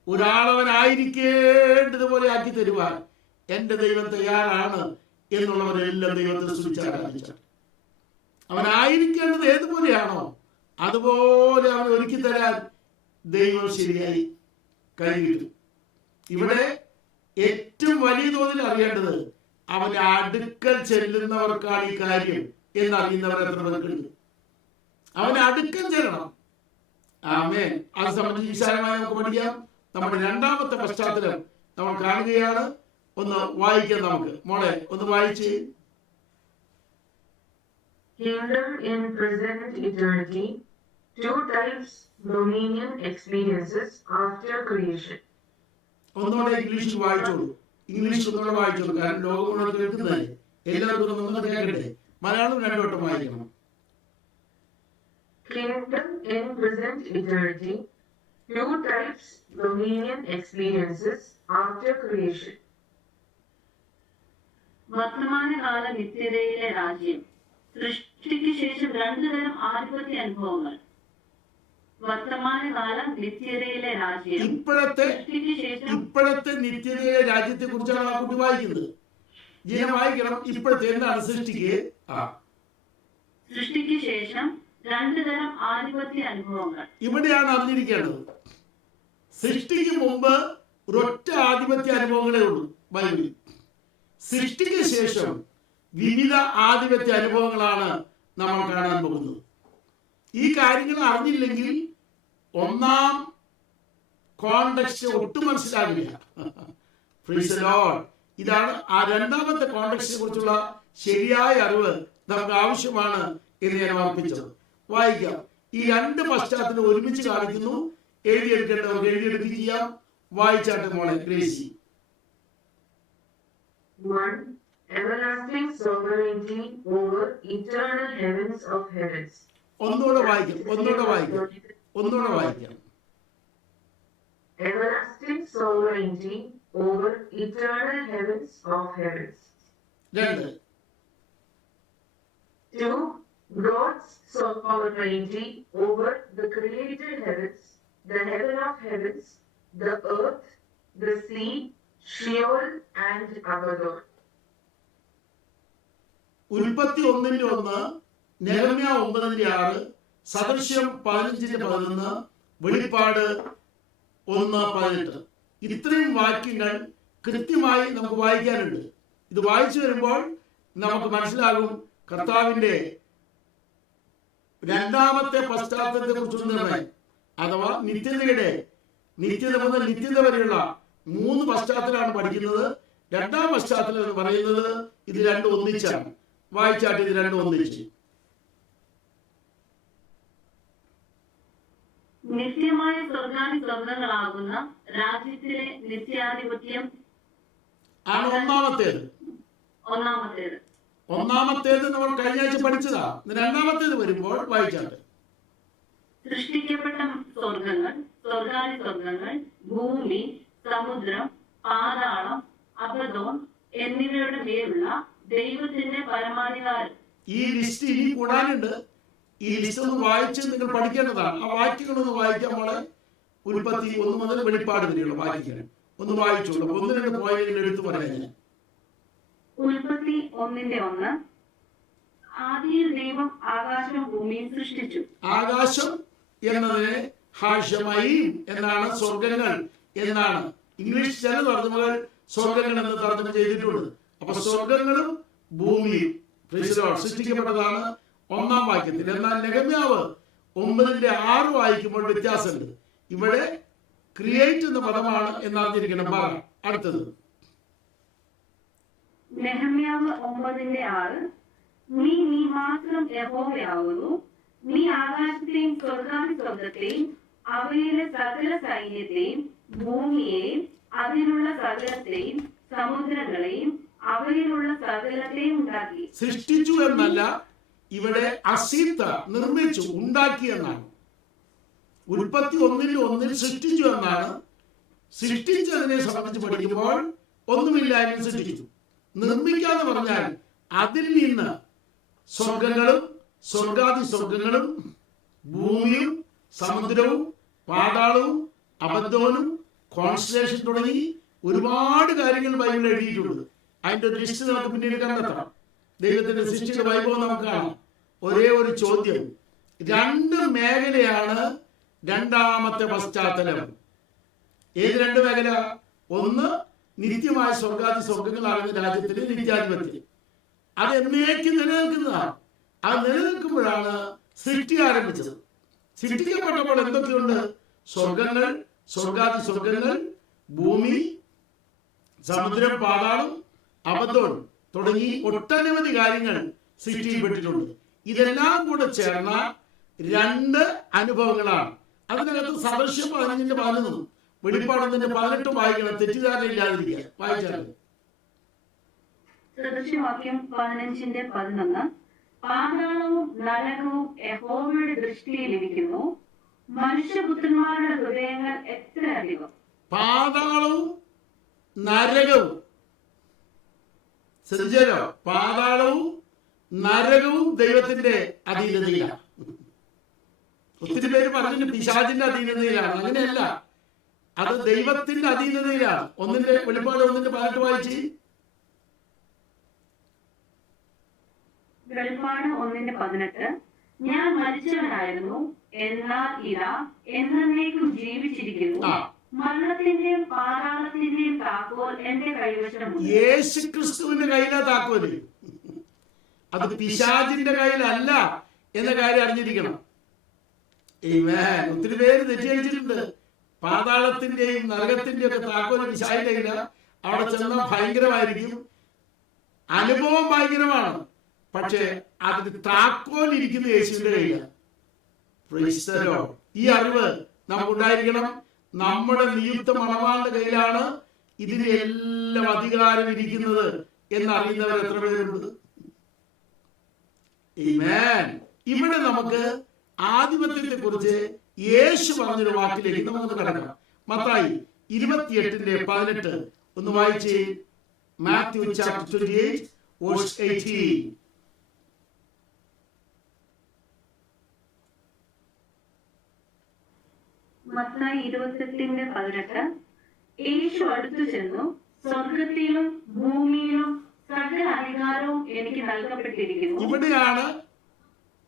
ഒരാളവനായിരിക്കേണ്ടതുപോലെ ആക്കി തരുവാൻ എൻ്റെ ദൈവം തയ്യാറാണ് എന്നുള്ളവരെല്ലാം ദൈവത്തെ സ്തുതിച്ചാരാധിച്ചാൽ. അവനായിരിക്കേണ്ടത് ഏതുപോലെയാണോ അതുപോലെ അവൻ ഒരുക്കി തരാൻ ദൈവം ശരിയായി കഴിഞ്ഞിട്ടു. ഇവിടെ ഏറ്റവും വലിയ തോതിൽ അറിയേണ്ടത് അവന്റെ അടുക്കൽ ചെല്ലുന്നവർക്കാണ് ഈ കാര്യം എന്നറിയുന്നവർ എത്ര പേർക്കുണ്ട്? അവന്റെ അടുക്കൽ ചെല്ലണം. ആമേൻ. അത് സംബന്ധിച്ച് വിശാലമായി നമുക്ക് പഠിക്കാം. നമ്മുടെ രണ്ടാമത്തെ പശ്ചാത്തലം നമ്മൾ കാണുകയാണ്. ഒന്ന് വായിക്കാം. നമുക്ക് മോളെ ഒന്ന് വായിച്ച്. Kingdom in present eternity, 2 types dominion experiences after creation. ഒന്നുകൂടെ ഇംഗ്ലീഷിൽ വായിച്ചോളൂ. ഇംഗ്ലീഷ് ഒന്നുകൂടെ വായിച്ചോളൂ. കാരണം ലോകം കൊണ്ട് കേൾക്കുന്നതല്ലേ, എല്ലാവർക്കും ഒന്നും കേൾക്കട്ടെ. മലയാളം 2 വട്ടം വായിക്കണം. Kingdom in present eternity, 2 types dominion experiences after creation. വർത്തമാനകാല നിത്യതയിലെ രാജ്യം. സൃഷ്ടിക്ക് ശേഷം 2 തരം ആധിപത്യ അനുഭവങ്ങൾ. വർത്തമാനകാല നിത്യതയിലെ രാജ്യം. ഇപ്പോഴത്തെ നിത്യതയിലെ രാജ്യത്തെ കുറിച്ചാണ് ആ കുട്ടി വായിക്കുന്നത്. ജീവൻ വായിക്കണം. ഇപ്പോഴത്തെ എന്താണ് സൃഷ്ടിക്ക്? സൃഷ്ടിക്ക് ശേഷം 2 തരം ആധിപത്യ അനുഭവങ്ങൾ. ഇവിടെയാണ് അറിഞ്ഞിരിക്കേണ്ടത്. സൃഷ്ടിക്ക് മുമ്പ് ഒരൊറ്റ ആധിപത്യ അനുഭവങ്ങളേ ഉള്ളൂ ബൈബിളിൽ. സൃഷ്ടിക്ക് ശേഷം വിവിധ ആധിപത്യ അനുഭവങ്ങളാണ് നമ്മൾ കാണാൻ പോകുന്നത്. ഈ കാര്യങ്ങൾ അറിഞ്ഞില്ലെങ്കിൽ ഒന്നാം കോണ്ടെക്സ്റ്റ് ഒട്ടും മനസ്സിലാകില്ല. Praise the Lord. ഇതാണ് ആ രണ്ടാമത്തെ കോണ്ടെക്സ്റ്റിനെ കുറിച്ചുള്ള ശരിയായ അറിവ് നമുക്ക് ആവശ്യമാണ് എന്ന് ഞാൻ ഓർപ്പിച്ചത്. വായിക്കാം. ഈ 2 പശ്ചാത്തലം ഒരുമിച്ച് കാണിക്കുന്നു. എഴുതിയെടുക്കേണ്ടവർക്ക് എഴുതിയെടുക്കുക ചെയ്യാം. വായിച്ചാട്ടെ മോളെ Gracy. 1. Everlasting sovereignty over eternal heavens of heavens. ഒന്നുകൂടെ വായിക്കാം. Everlasting sovereignty over eternal heavens of heavens. 2. God's sovereignty over the created heavens, the heaven of heavens, the earth, the sea, Sheol and Abaddon. ഉൽപ്പത്തി 1:1, നെഹെമ്യ 9:6, സദൃശ്യം 15:11, വെളിപ്പാട് 1:18. ഇത്രയും വാക്യങ്ങൾ കൃത്യമായി നമുക്ക് വായിക്കാനുണ്ട്. ഇത് വായിച്ചു വരുമ്പോൾ നമുക്ക് മനസ്സിലാകും കർത്താവിന്റെ രണ്ടാമത്തെ പശ്ചാത്തലത്തെ കുറിച്ചുള്ള നിർണയം, അഥവാ നിത്യത മുതൽ നിത്യത വരെയുള്ള 3 പശ്ചാത്തലമാണ് പഠിക്കുന്നത്. രണ്ടാം പശ്ചാത്തലം എന്ന് പറയുന്നത് ഇത് 2 ഒന്നിച്ചാണ്. വായിച്ചാട്ട് ഇത് 2 ഒന്നിച്ച്. നിത്യമായ സ്വർഗാദി സ്വർഗങ്ങളാകുന്ന രാജ്യത്തിലെ നിത്യാധിപത്യം ആണ് ഒന്നാമത്തേത്. നമ്മൾ കഴിഞ്ഞ ആഴ്ച പഠിച്ചതാ. രണ്ടാമത്തേത് വരുമ്പോൾ വായിച്ചാട്ട്. സൃഷ്ടിക്കപ്പെട്ട സ്വർഗങ്ങൾ, സ്വർഗാദി സ്വർഗങ്ങൾ, ഭൂമി, സമുദ്രം, പാതാളം, അബദോൻ എന്നിവയുടെ മേലുള്ള ദൈവത്തിന്റെ പരമാധികാരം. ഈ ലിസ്റ്റ് ഇനി കൂടാനുണ്ട്. ഈ ലിസ്റ്റ് ഒന്ന് വായിച്ച് നിങ്ങൾ പഠിക്കേണ്ടതാണ്. ആ വാക്യങ്ങളൊന്ന് വായിക്കാൻ മോളെ. ഉൽപ്പത്തി 1 മുതൽ വെളിപ്പാട് വരെയുള്ള വാക്യങ്ങൾ ഒന്ന് വായിച്ചോളൂ. 1-2 പോയിന്റുകൾ എടുത്തു പറയാൻ. ഉൽപ്പത്തി 1:1, ആദിയിൽ ദൈവം ആകാശവും ഭൂമിയും സൃഷ്ടിച്ചു. ആകാശം എന്നതിന് ഹാഷമയീം എന്നാണ്, സ്വർഗങ്ങൾ എന്നാണ്. ഇംഗ്ലീഷ് ചില തർജ്ജമകൾ സ്വർഗങ്ങൾ എന്ന് തർജ്ജമ ചെയ്തിട്ടുണ്ട്. അപ്പൊ സ്വർഗങ്ങളും ഭൂമിയും സൃഷ്ടിക്കപ്പെട്ടതാണ് 1-ാം വാക്യത്തിൽ. എന്നാൽ നെഹെമ്യാവ് 9:6 വായിക്കുമ്പോൾ വ്യത്യാസമുണ്ട്. ഇവിടെ ക്രിയേറ്റ് എന്ന പദമാണ് എന്നറിഞ്ഞിരിക്കണം. അടുത്തത് നെഹമ്യാവ് 9:6. നീ മാത്രം യഹോവയാകുന്നു. നീ ആകാശത്തെയും സ്വർഗ്ഗത്തെയും അവയിലെ സകല സൈന്യത്തെയും ഭൂമിയെയും അതിലുള്ള സകലത്തെയും സമുദ്രങ്ങളെയും അവയിലുള്ള സകലത്തെയും ഉണ്ടാക്കി. സൃഷ്ടിച്ചു എന്നല്ല, ഇവിടെ അസീത്ത നിർമ്മിച്ചു, ഉണ്ടാക്കി എന്നാണ്. ഉൽപ്പത്തി 1:1 സൃഷ്ടിച്ചു എന്നാണ്. സൃഷ്ടിച്ചതിനെ സംബന്ധിച്ച് പഠിക്കുമ്പോൾ ഒന്നുമില്ലായ്മ സൃഷ്ടിച്ചു. നിർമ്മിക്കാന്ന് പറഞ്ഞാൽ അതിൽ നിന്ന് സ്വർഗങ്ങളും സ്വർഗാതിസ്വർഗങ്ങളും ഭൂമിയും സമുദ്രവും പാതാളവും അബദ്ധോനും കോൺസ്റ്റലേഷൻ തുടങ്ങി ഒരുപാട് കാര്യങ്ങൾ ബൈബിളിൽ എഴുതിയിട്ടുണ്ട്. അതിന്റെ ഒരു ലിസ്റ്റ് നമുക്ക് പിന്നീട് കണ്ടെത്താം. ദൈവത്തിന്റെ സൃഷ്ടിയുടെ വൈഭവം നമുക്ക് കാണാം. ഒരേ ഒരു ചോദ്യം, 2 മേഖലയാണ് രണ്ടാമത്തെ പശ്ചാത്തലം. ഏത് 2 മേഖല? ഒന്ന്, നിത്യമായ സ്വർഗാതിസ്വർഗങ്ങളാകുന്ന രാജ്യത്തിന്റെ നിത്യാധിപത്യം. അത് എന്നേക്കും നിലനിൽക്കുന്നതാണ്. അത് നിലനിൽക്കുമ്പോഴാണ് സൃഷ്ടി ആരംഭിച്ചത്. സൃഷ്ടിക്കപ്പെട്ടപ്പോൾ എന്തൊക്കെയുണ്ട്? സ്വർഗങ്ങൾ, സ്വർഗാതിസ്വർഗങ്ങൾ, ഭൂമി, സമുദ്രം, പാതാളം, അബദ്ധം തുടങ്ങി ഒട്ടനവധി കാര്യങ്ങൾ സൃഷ്ടിക്കപ്പെട്ടിട്ടുണ്ട്. ഇതെല്ലാം കൂടെ ചേർന്ന 2 അനുഭവങ്ങളാണ്. അതിനകത്ത് സദൃശ്യം 15:11, വെളിപ്പാട് 18 വായിക്കണം, തെറ്റിദ്ധാരണ ഇല്ലാതിരിക്കുക. വായിച്ചാൽ സദൃശ്യവാക്യം 15:11. പാതാളവും നരകവും യഹോവയുടെ ദൃഷ്ടിയിലിരിക്കുന്നു. മനുഷ്യപുത്രന്മാരുടെ ഹൃദയങ്ങൾ എത്ര അധികം. പാതാളവും നരകവും, ശ്രദ്ധിച്ചോ, പാതാളവും നരകവും ദൈവത്തിന്റെ അധീനതയിലാണ്. ഒത്തിരി പേര് പറഞ്ഞിട്ട് പിശാചിന്റെ അധീനതയിലാണ്. അങ്ങനെയല്ല, അത് ദൈവത്തിന്റെ അധീനതയിലാണ്. വെളിപ്പാട് 1:18 വായിച്ച്. വെളിപ്പാട് 1:18. ഞാൻ മരിച്ചവനായിരുന്നു, എന്നാൽ ഇതാ എന്നേക്കും ജീവിച്ചിരിക്കുന്നു. മരണത്തിന്റെയും പാതാളത്തിന്റെയും താക്കോൽ എന്റെ കൈവശമുണ്ട്. യേശുക്രിസ്തുവിന്റെ കയ്യിലാ താക്കോല്, അത് പിശാചിന്റെ കയ്യിലല്ല എന്ന കാര്യം അറിഞ്ഞിരിക്കണം. ഒത്തിരി പേര് തെറ്റിദ്ധരിച്ചിട്ടുണ്ട്. പാതാളത്തിന്റെയും നരകത്തിന്റെയും ഒക്കെ താക്കോല് പിശാചിന്റെ കയ്യില. അവിടെ ചെന്നാൽ ഭയങ്കരമായിരിക്കും, അനുഭവം ഭയങ്കരമാണ്. പക്ഷേ അതിന് താക്കോൽ ഇരിക്കുന്ന യേശുവിന്റെ കയ്യിലാണ്. ഈ അറിവ് നമുക്കുണ്ടായിരിക്കണം. നമ്മുടെ നിയുക്ത മണവാളുടെ കയ്യിലാണ് ഇതിന് എല്ലാം അധികാരം ഇരിക്കുന്നത് എന്നറിയുന്നവർ എത്ര പേരുണ്ട്? ഇവിടെ നമുക്ക് ആധിപത്യത്തെ കുറിച്ച് യേശു പറഞ്ഞൊരു വാക്കിലേക്ക് നമുക്ക് കടക്കാം. മത്തായി 28:18 ഒന്ന് വായിച്ച്. Matthew chapter 28:18. മത്തായി 28:18. യേശു അടുത്തു ചെന്നു, സ്വർഗത്തിലും ഭൂമിയിലും സകല അധികാരവും എനിക്ക് നൽകപ്പെട്ടിരിക്കുന്നു. ഇവിടെയാണ്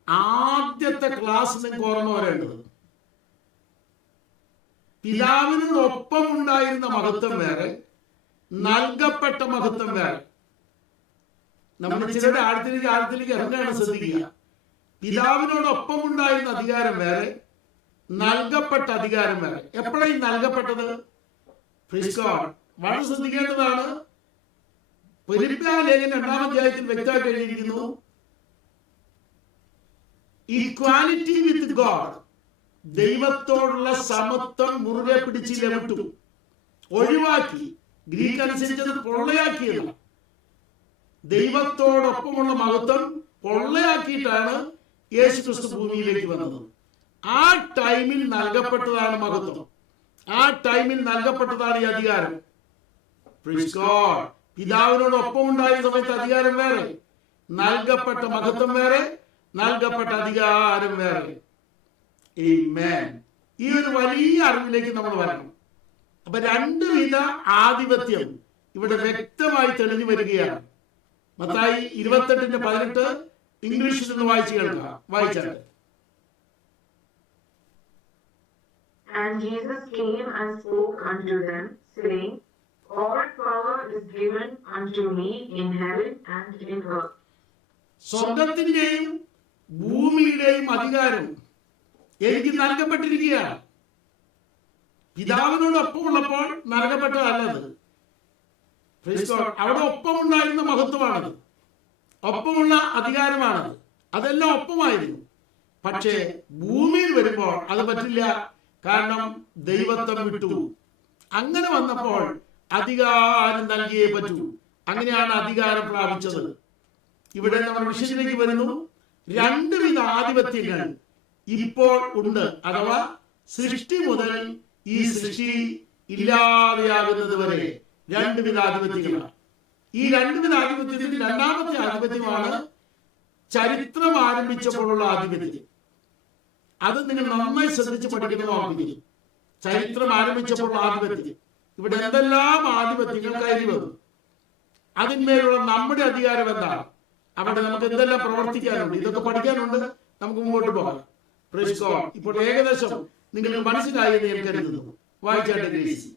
ആദ്യത്തെ ക്ലാസ് നിങ്ങൾക്ക് ഓർമ്മ വരേണ്ടത്. പിതാവിനോടൊപ്പം ഉണ്ടായിരുന്ന മഹത്വം വേറെ, നൽകപ്പെട്ട മഹത്വം വേറെ. നമ്മൾ ചിലരുടെ ആഴത്തിലേക്ക് ഇറങ്ങാണ് ശ്രദ്ധിക്കുക. പിതാവിനോടൊപ്പം ഉണ്ടായിരുന്ന അധികാരം വേറെ, നൽകപ്പെട്ട അധികാരം വേറെ. എപ്പോഴാണ് നൽകപ്പെട്ടത്? വളരെ ശ്രദ്ധിക്കേണ്ടതാണ്. ഫിലിപ്പിയ ലേഖനം 2-ാം അധ്യായത്തിൽ വ്യക്തമായിട്ട് എഴുതിയിരിക്കുന്നു, ഈക്വാലിറ്റി വിത്ത് ഗോഡ്, ദൈവത്തോടുള്ള സമത്വം മുറുകെ പിടിച്ചില്ല, വിട്ടു, ഒഴിവാക്കി. ഗ്രീക്ക് അനുസരിച്ചത് പൊള്ളയാക്കിയല്ല. ദൈവത്തോടൊപ്പമുള്ള മഹത്വം പൊള്ളയാക്കിയിട്ടാണ് യേശു ക്രിസ്തു ഭൂമിയിലേക്ക് വന്നത്. ആ ടൈമിൽ നൽകപ്പെട്ടതാണ് മഹത്വം. ആ ടൈമിൽ നൽകപ്പെട്ടതാണ് ഈ അധികാരം. പിതാവിനോടൊപ്പം ഉണ്ടായിരുന്ന സമയത്ത് അധികാരം വേറെ, നൽകപ്പെട്ട മഹത്വം വേറെ, നൽകപ്പെട്ട അധികാരം വേറെ. ഈ ഒരു വലിയ അറിവിലേക്ക് നമ്മൾ വരണം. അപ്പൊ 2 വിധ ആധിപത്യം ഇവിടെ വ്യക്തമായി തെളിഞ്ഞു വരികയാണ്. മത്തായി 28:18 ഇംഗ്ലീഷിൽ നിന്ന് വായിച്ചു കേൾക്കാം. വായിച്ചാൽ. And Jesus came and spoke unto them, saying, all power is given unto me in heaven and in earth. സ്വർഗത്തിന്റെയും ഭൂമിയുടെയും അധികാരം എനിക്ക് നൽകപ്പെട്ടിരിക്കുകയാണ്. പിതാവിനോടൊപ്പമുള്ളപ്പോൾ നൽകപ്പെട്ടതല്ലത്. അവിടെ ഒപ്പമുണ്ടായിരുന്ന മഹത്വമാണത്, ഒപ്പമുള്ള അധികാരമാണത്, അതെല്ലാം ഒപ്പമായിരുന്നു. പക്ഷേ ഭൂമിയിൽ വരുമ്പോൾ അത് പറ്റില്ല, കാരണം ദൈവത്വം വിട്ടു. അങ്ങനെ വന്നപ്പോൾ അധികാരം നൽകിയേ പറ്റൂ. അങ്ങനെയാണ് അധികാരം പ്രാപിച്ചത്. ഇവിടെ നമ്മൾ വിഷയത്തിലേക്ക് വരുന്നു. രണ്ടുവിധ ആധിപത്യങ്ങൾ ഇപ്പോൾ ഉണ്ട്, അഥവാ സൃഷ്ടി മുതൽ ഈ സൃഷ്ടി ഇല്ലാതെയാകുന്നത് വരെ രണ്ടുവിധ ആധിപത്യങ്ങളാണ്. ഈ രണ്ടുവിധ ആധിപത്യത്തിൽ രണ്ടാമത്തെ ആധിപത്യമാണ് ചരിത്രം ആരംഭിച്ചപ്പോഴുള്ള ആധിപത്യം. അത് നിങ്ങൾ നന്നായി ശ്രദ്ധിച്ച് പഠിക്കുന്നതായിരിക്കും. ചരിത്രം ആരംഭിച്ചപ്പോഴുള്ള ആധിപത്യം. ഇവിടെ എന്തെല്ലാം ആധിപത്യങ്ങൾ കയറി വന്നു, അതിന്മേലുള്ള നമ്മുടെ അധികാരം എന്താണ്, അവിടെ നമുക്ക് എന്തെല്ലാം പ്രവർത്തിക്കാനുണ്ട്, ഇതൊക്കെ പഠിക്കാനുണ്ട്. നമുക്ക് മുമ്പോട്ട് പോകാം. Praise God. ഇപ്പോൾ ഏകദേശം നിങ്ങൾക്ക് മനസ്സിലായി എന്ന് ഞാൻ കരുതുന്നു. വായിച്ചാട്ടെ Gracy.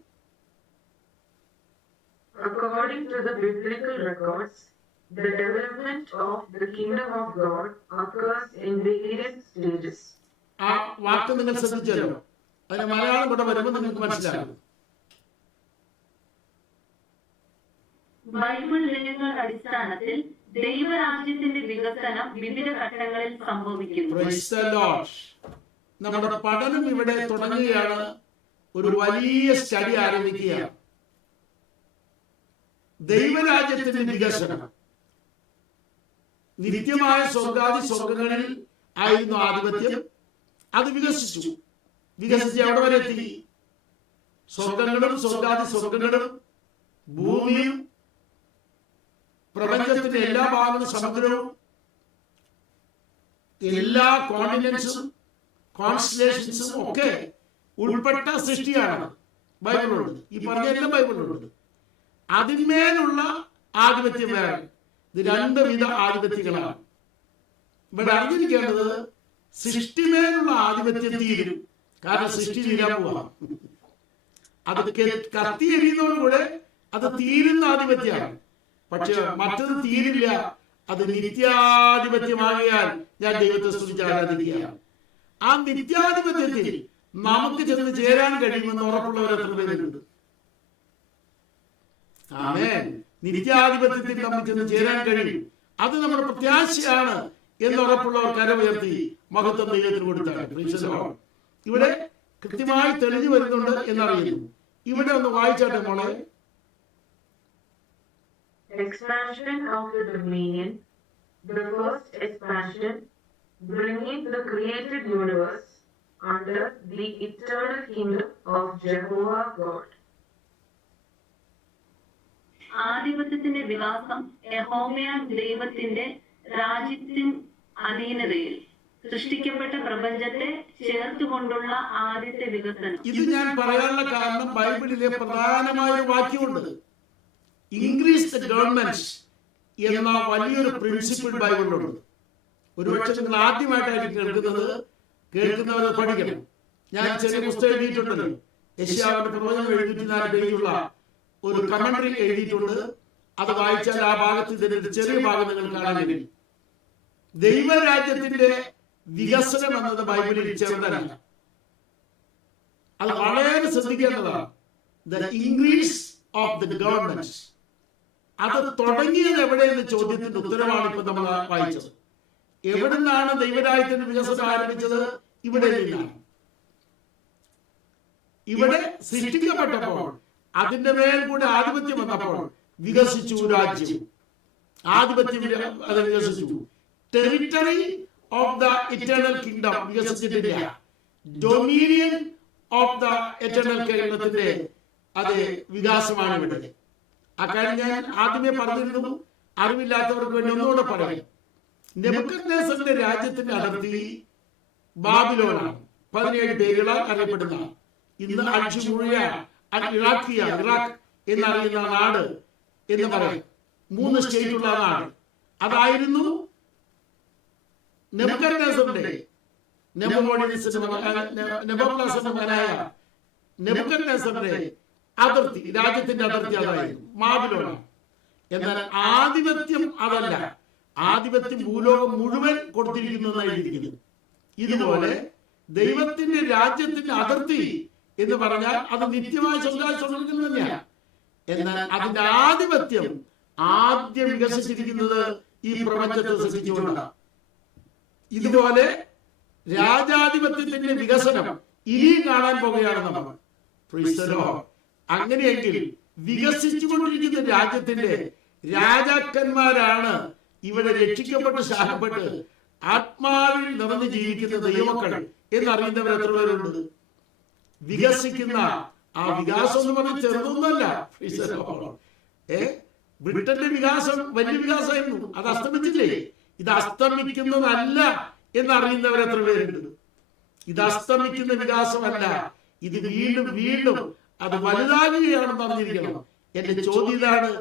According to the biblical records, the development of the kingdom of God occurs in various stages. ആ വാക്ക് നിങ്ങൾ ശ്രദ്ധിച്ചല്ലോ. അതിന് മലയാളം കൂടെ വരുമ്പോൾ നിങ്ങൾക്ക് മനസ്സിലാകും. ബൈബിൾ രേഖകളുടെ അടിസ്ഥാനത്തിൽ ദൈവരാജ്യത്തിന്റെ വികസനം വിവിധ ഘട്ടങ്ങളിൽ സംഭവിക്കുന്നു. Praise the Lord. നമ്മുടെ പഠനം ഇവിടെ തുടങ്ങുകയാണ്. ഒരു വലിയ സ്റ്റഡി ആരംഭിക്കുകയാണ്. ദൈവരാജ്യത്തിന്റെ വികസനം. നിത്യമായ സ്വർഗാദി സ്വർഗങ്ങളിൽ ആയിരുന്നു ആധിപത്യം. അത് വികസിച്ചു. വികസിച്ച് എവിടെ വരെ എത്തി? സ്വർഗങ്ങളും സ്വർഗാദി സ്വർഗങ്ങളും ഭൂമിയും പ്രപഞ്ചത്തിന്റെ എല്ലാ ഭാഗങ്ങളും സമുദ്രവും എല്ലാ കോണ്ടിനെന്റ്സും കോൺസ്റ്റലേഷൻസും ഒക്കെ ഉൾപ്പെട്ട സൃഷ്ടിയാണ് ബൈബിളുള്ളത്. ഈ പറഞ്ഞ എല്ലാം ബൈബിളിലുള്ളത്. അതിന്മേലുള്ള ആധിപത്യം വേറെ. ഇത് രണ്ട് വിധ ആധിപത്യങ്ങളാണ്. ഇവിടെ അറിഞ്ഞിരിക്കേണ്ടത് സൃഷ്ടിമേലുള്ള ആധിപത്യം തീരും. കാരണം സൃഷ്ടി തീരാൻ പോവാം. അത് കത്തിയെരിയുന്നതോടുകൂടെ അത് തീരുന്ന ആധിപത്യമാണ്. പക്ഷെ മറ്റത് തീരില്ല. അത് നിത്യാധിപത്യമാകിയാൽ ഞാൻ ദൈവത്തെ സ്തുതിച്ച് ആരാധിക്കുകയാണ്. ആ നിത്യാധിപത്യത്തിൽ നമുക്ക് ചെന്ന് ചേരാൻ കഴിയുമെന്ന് ഉറപ്പുള്ളവർ എത്ര പേരുണ്ട്? ആമേൻ. നിത്യാധിപത്യത്തിൽ നമുക്ക് ചെന്ന് ചേരാൻ കഴിയും. അത് നമ്മുടെ പ്രത്യാശയാണ് എന്ന് ഉറപ്പുള്ളവർ കരമുയർത്തി മഹത്വം ദൈവത്തിന് കൊടുത്താണ്. ഇവിടെ കൃത്യമായി തെളിഞ്ഞു വരുന്നുണ്ട് എന്നറിയുന്നു. ഇവിടെ ഒന്ന് വായിച്ചാട്ടെ മോളെ. Expansion of the dominion, the first expansion, bringing the created universe under the eternal kingdom of Jehovah God. ആധിപത്യത്തിന്റെ വികാസം യഹോവയായ ദൈവത്തിന്റെ രാജ്യത്തിൻ അധീനതയിൽ സൃഷ്ടിക്കപ്പെട്ട പ്രപഞ്ചത്തെ ചേർത്തുകൊണ്ടുള്ള ആദ്യത്തെ വികസനം. ഇത് ഞാൻ പറയാനുള്ള കാരണം ബൈബിളിലെ പ്രധാനമായ ഒരു വാക്യമുണ്ട്. ഇൻക്രീസ് ദ ഗവൺമെന്റ് എന്ന വലിയൊരു പ്രിൻസിപ്പിൾ ബൈബിളിലുണ്ട്. ഒരുപക്ഷെ നിങ്ങൾ ആദ്യമായിട്ടായിരിക്കും കേൾക്കുന്നവരെ പഠിക്കണം. ഞാൻ ചെറിയ പുസ്തകം എഴുതിയിട്ടുണ്ടല്ലോ. യെശയ്യാവിന്റെ പ്രവചനം 74 പേജുള്ള ഒരു കമന്ററി എഴുതിയിട്ടുണ്ട്. അത് വായിച്ചാൽ ആ ഭാഗത്ത് ഇതിന്റെ ചെറിയ ഭാഗം നിങ്ങൾ കാണാൻ കഴിയും. ദൈവരാജ്യത്തിന്റെ വികസനം എന്നത് ബൈബിളിൽ ചെറുതല്ല. അത് വളരെ ശ്രദ്ധിക്കേണ്ടതാണ്. The increase of the government. അത് തുടങ്ങിയത് എവിടെയെന്ന ചോദ്യത്തിന്റെ ഉത്തരമാണ് ഇപ്പൊ നമ്മൾ വായിച്ചത്. എവിടെ നിന്നാണ് ദൈവരാജ്യത്തിന്റെ വികസനം ആരംഭിച്ചത്? ഇവിടെ നിന്നാണ്. ഇവിടെ സൃഷ്ടിക്കപ്പെട്ടപ്പോൾ അതിന്റെ മേൽ കൂടെ ആധിപത്യം വന്നപ്പോൾ വികസിച്ചു രാജ്യം. ആധിപത്യം അത് വികസിച്ചു. Territory of the eternal kingdom വികസിച്ചിട്ടില്ല. ഡൊമീനിയൻ ഓഫ് ദ ഇറ്റേണൽ കിങ്ഡത്തിന്റെ അത് വികാസമാണ് ഇവിടെ. അക്കാര്യം ഞാൻ ആദ്യമേ പറഞ്ഞിരുന്നു. അറിവില്ലാത്തവർക്ക് വേണ്ടി ഒന്നുകൂടെ പറയാം. നെബൂഖദ്നേസറിന്റെ രാജ്യത്തിന്റെ അതിർത്തി ബാബിലോണാണ്. 17 പേരുകളാൽ അറിയപ്പെടുന്ന ഇന്ന് ഇറാഖ് എന്നറിയുന്ന നാട് എന്ന് പറയും. 3 സ്റ്റേറ്റുള്ള നാട്. അതായിരുന്നു നെബൂഖദ്നേസറിന്റെ നെബൂഖദ്നേസറിന്റെ മകനായ നെബൂഖദ്നേസറിന്റെ അതിർത്തി, രാജ്യത്തിന്റെ അതിർത്തി അതായിരുന്നു ബാബിലോണാണ്. എന്നാൽ ആധിപത്യം അതല്ല. ആധിപത്യം ഭൂലോകം മുഴുവൻ കൊടുത്തിരിക്കുന്നു എന്നാണ് എഴുതിയിരിക്കുന്നത്. ഇതുപോലെ ദൈവത്തിന്റെ രാജ്യത്തിന്റെ അതിർത്തി എന്ന് പറഞ്ഞാൽ അത് നിത്യമായ സ്വർഗ്ഗം തന്നെയാണ്. എന്നാൽ അതിന്റെ ആധിപത്യം ആദ്യം വികസിച്ചിരിക്കുന്നത് ഈ പ്രപഞ്ചത്തെ സൃഷ്ടിച്ചുകൊണ്ടാണ്. ഇതുപോലെ രാജാധിപത്യത്തിന്റെ വികസനം ഇനിയും കാണാൻ പോകുകയാണ് നമ്മൾ. Praise the Lord. അങ്ങനെയെങ്കിൽ വികസിച്ചുകൊണ്ടിരിക്കുന്ന രാജ്യത്തിന്റെ രാജാക്കന്മാരാണ് ഇവിടെ രക്ഷിക്കപ്പെട്ട് ശാഖപ്പെട്ട് ആത്മാവിൽ നിറഞ്ഞു ജീവിക്കുന്ന ദൈവമക്കൾ എന്നറിയുന്നവർ എത്ര പേരുണ്ട്? വികസിക്കുന്ന ആ വികാസം എന്ന് പറഞ്ഞാൽ ചെറുതൊന്നല്ല. ബ്രിട്ടന്റെ വികാസം വലിയ വികാസമായിരുന്നു, അത് അസ്തമിച്ചില്ലേ? ഇത് അസ്തമിക്കുന്നതല്ല എന്നറിയുന്നവർ എത്ര പേരുണ്ട്? ഇത് അസ്തമിക്കുന്ന വികാസമല്ല, ഇത് വീണ്ടും വീണ്ടും അത് വലുതാകുകയാണെന്ന് അറിഞ്ഞിരിക്കണം. എന്റെ ചോദ്യം ഇതാണ്,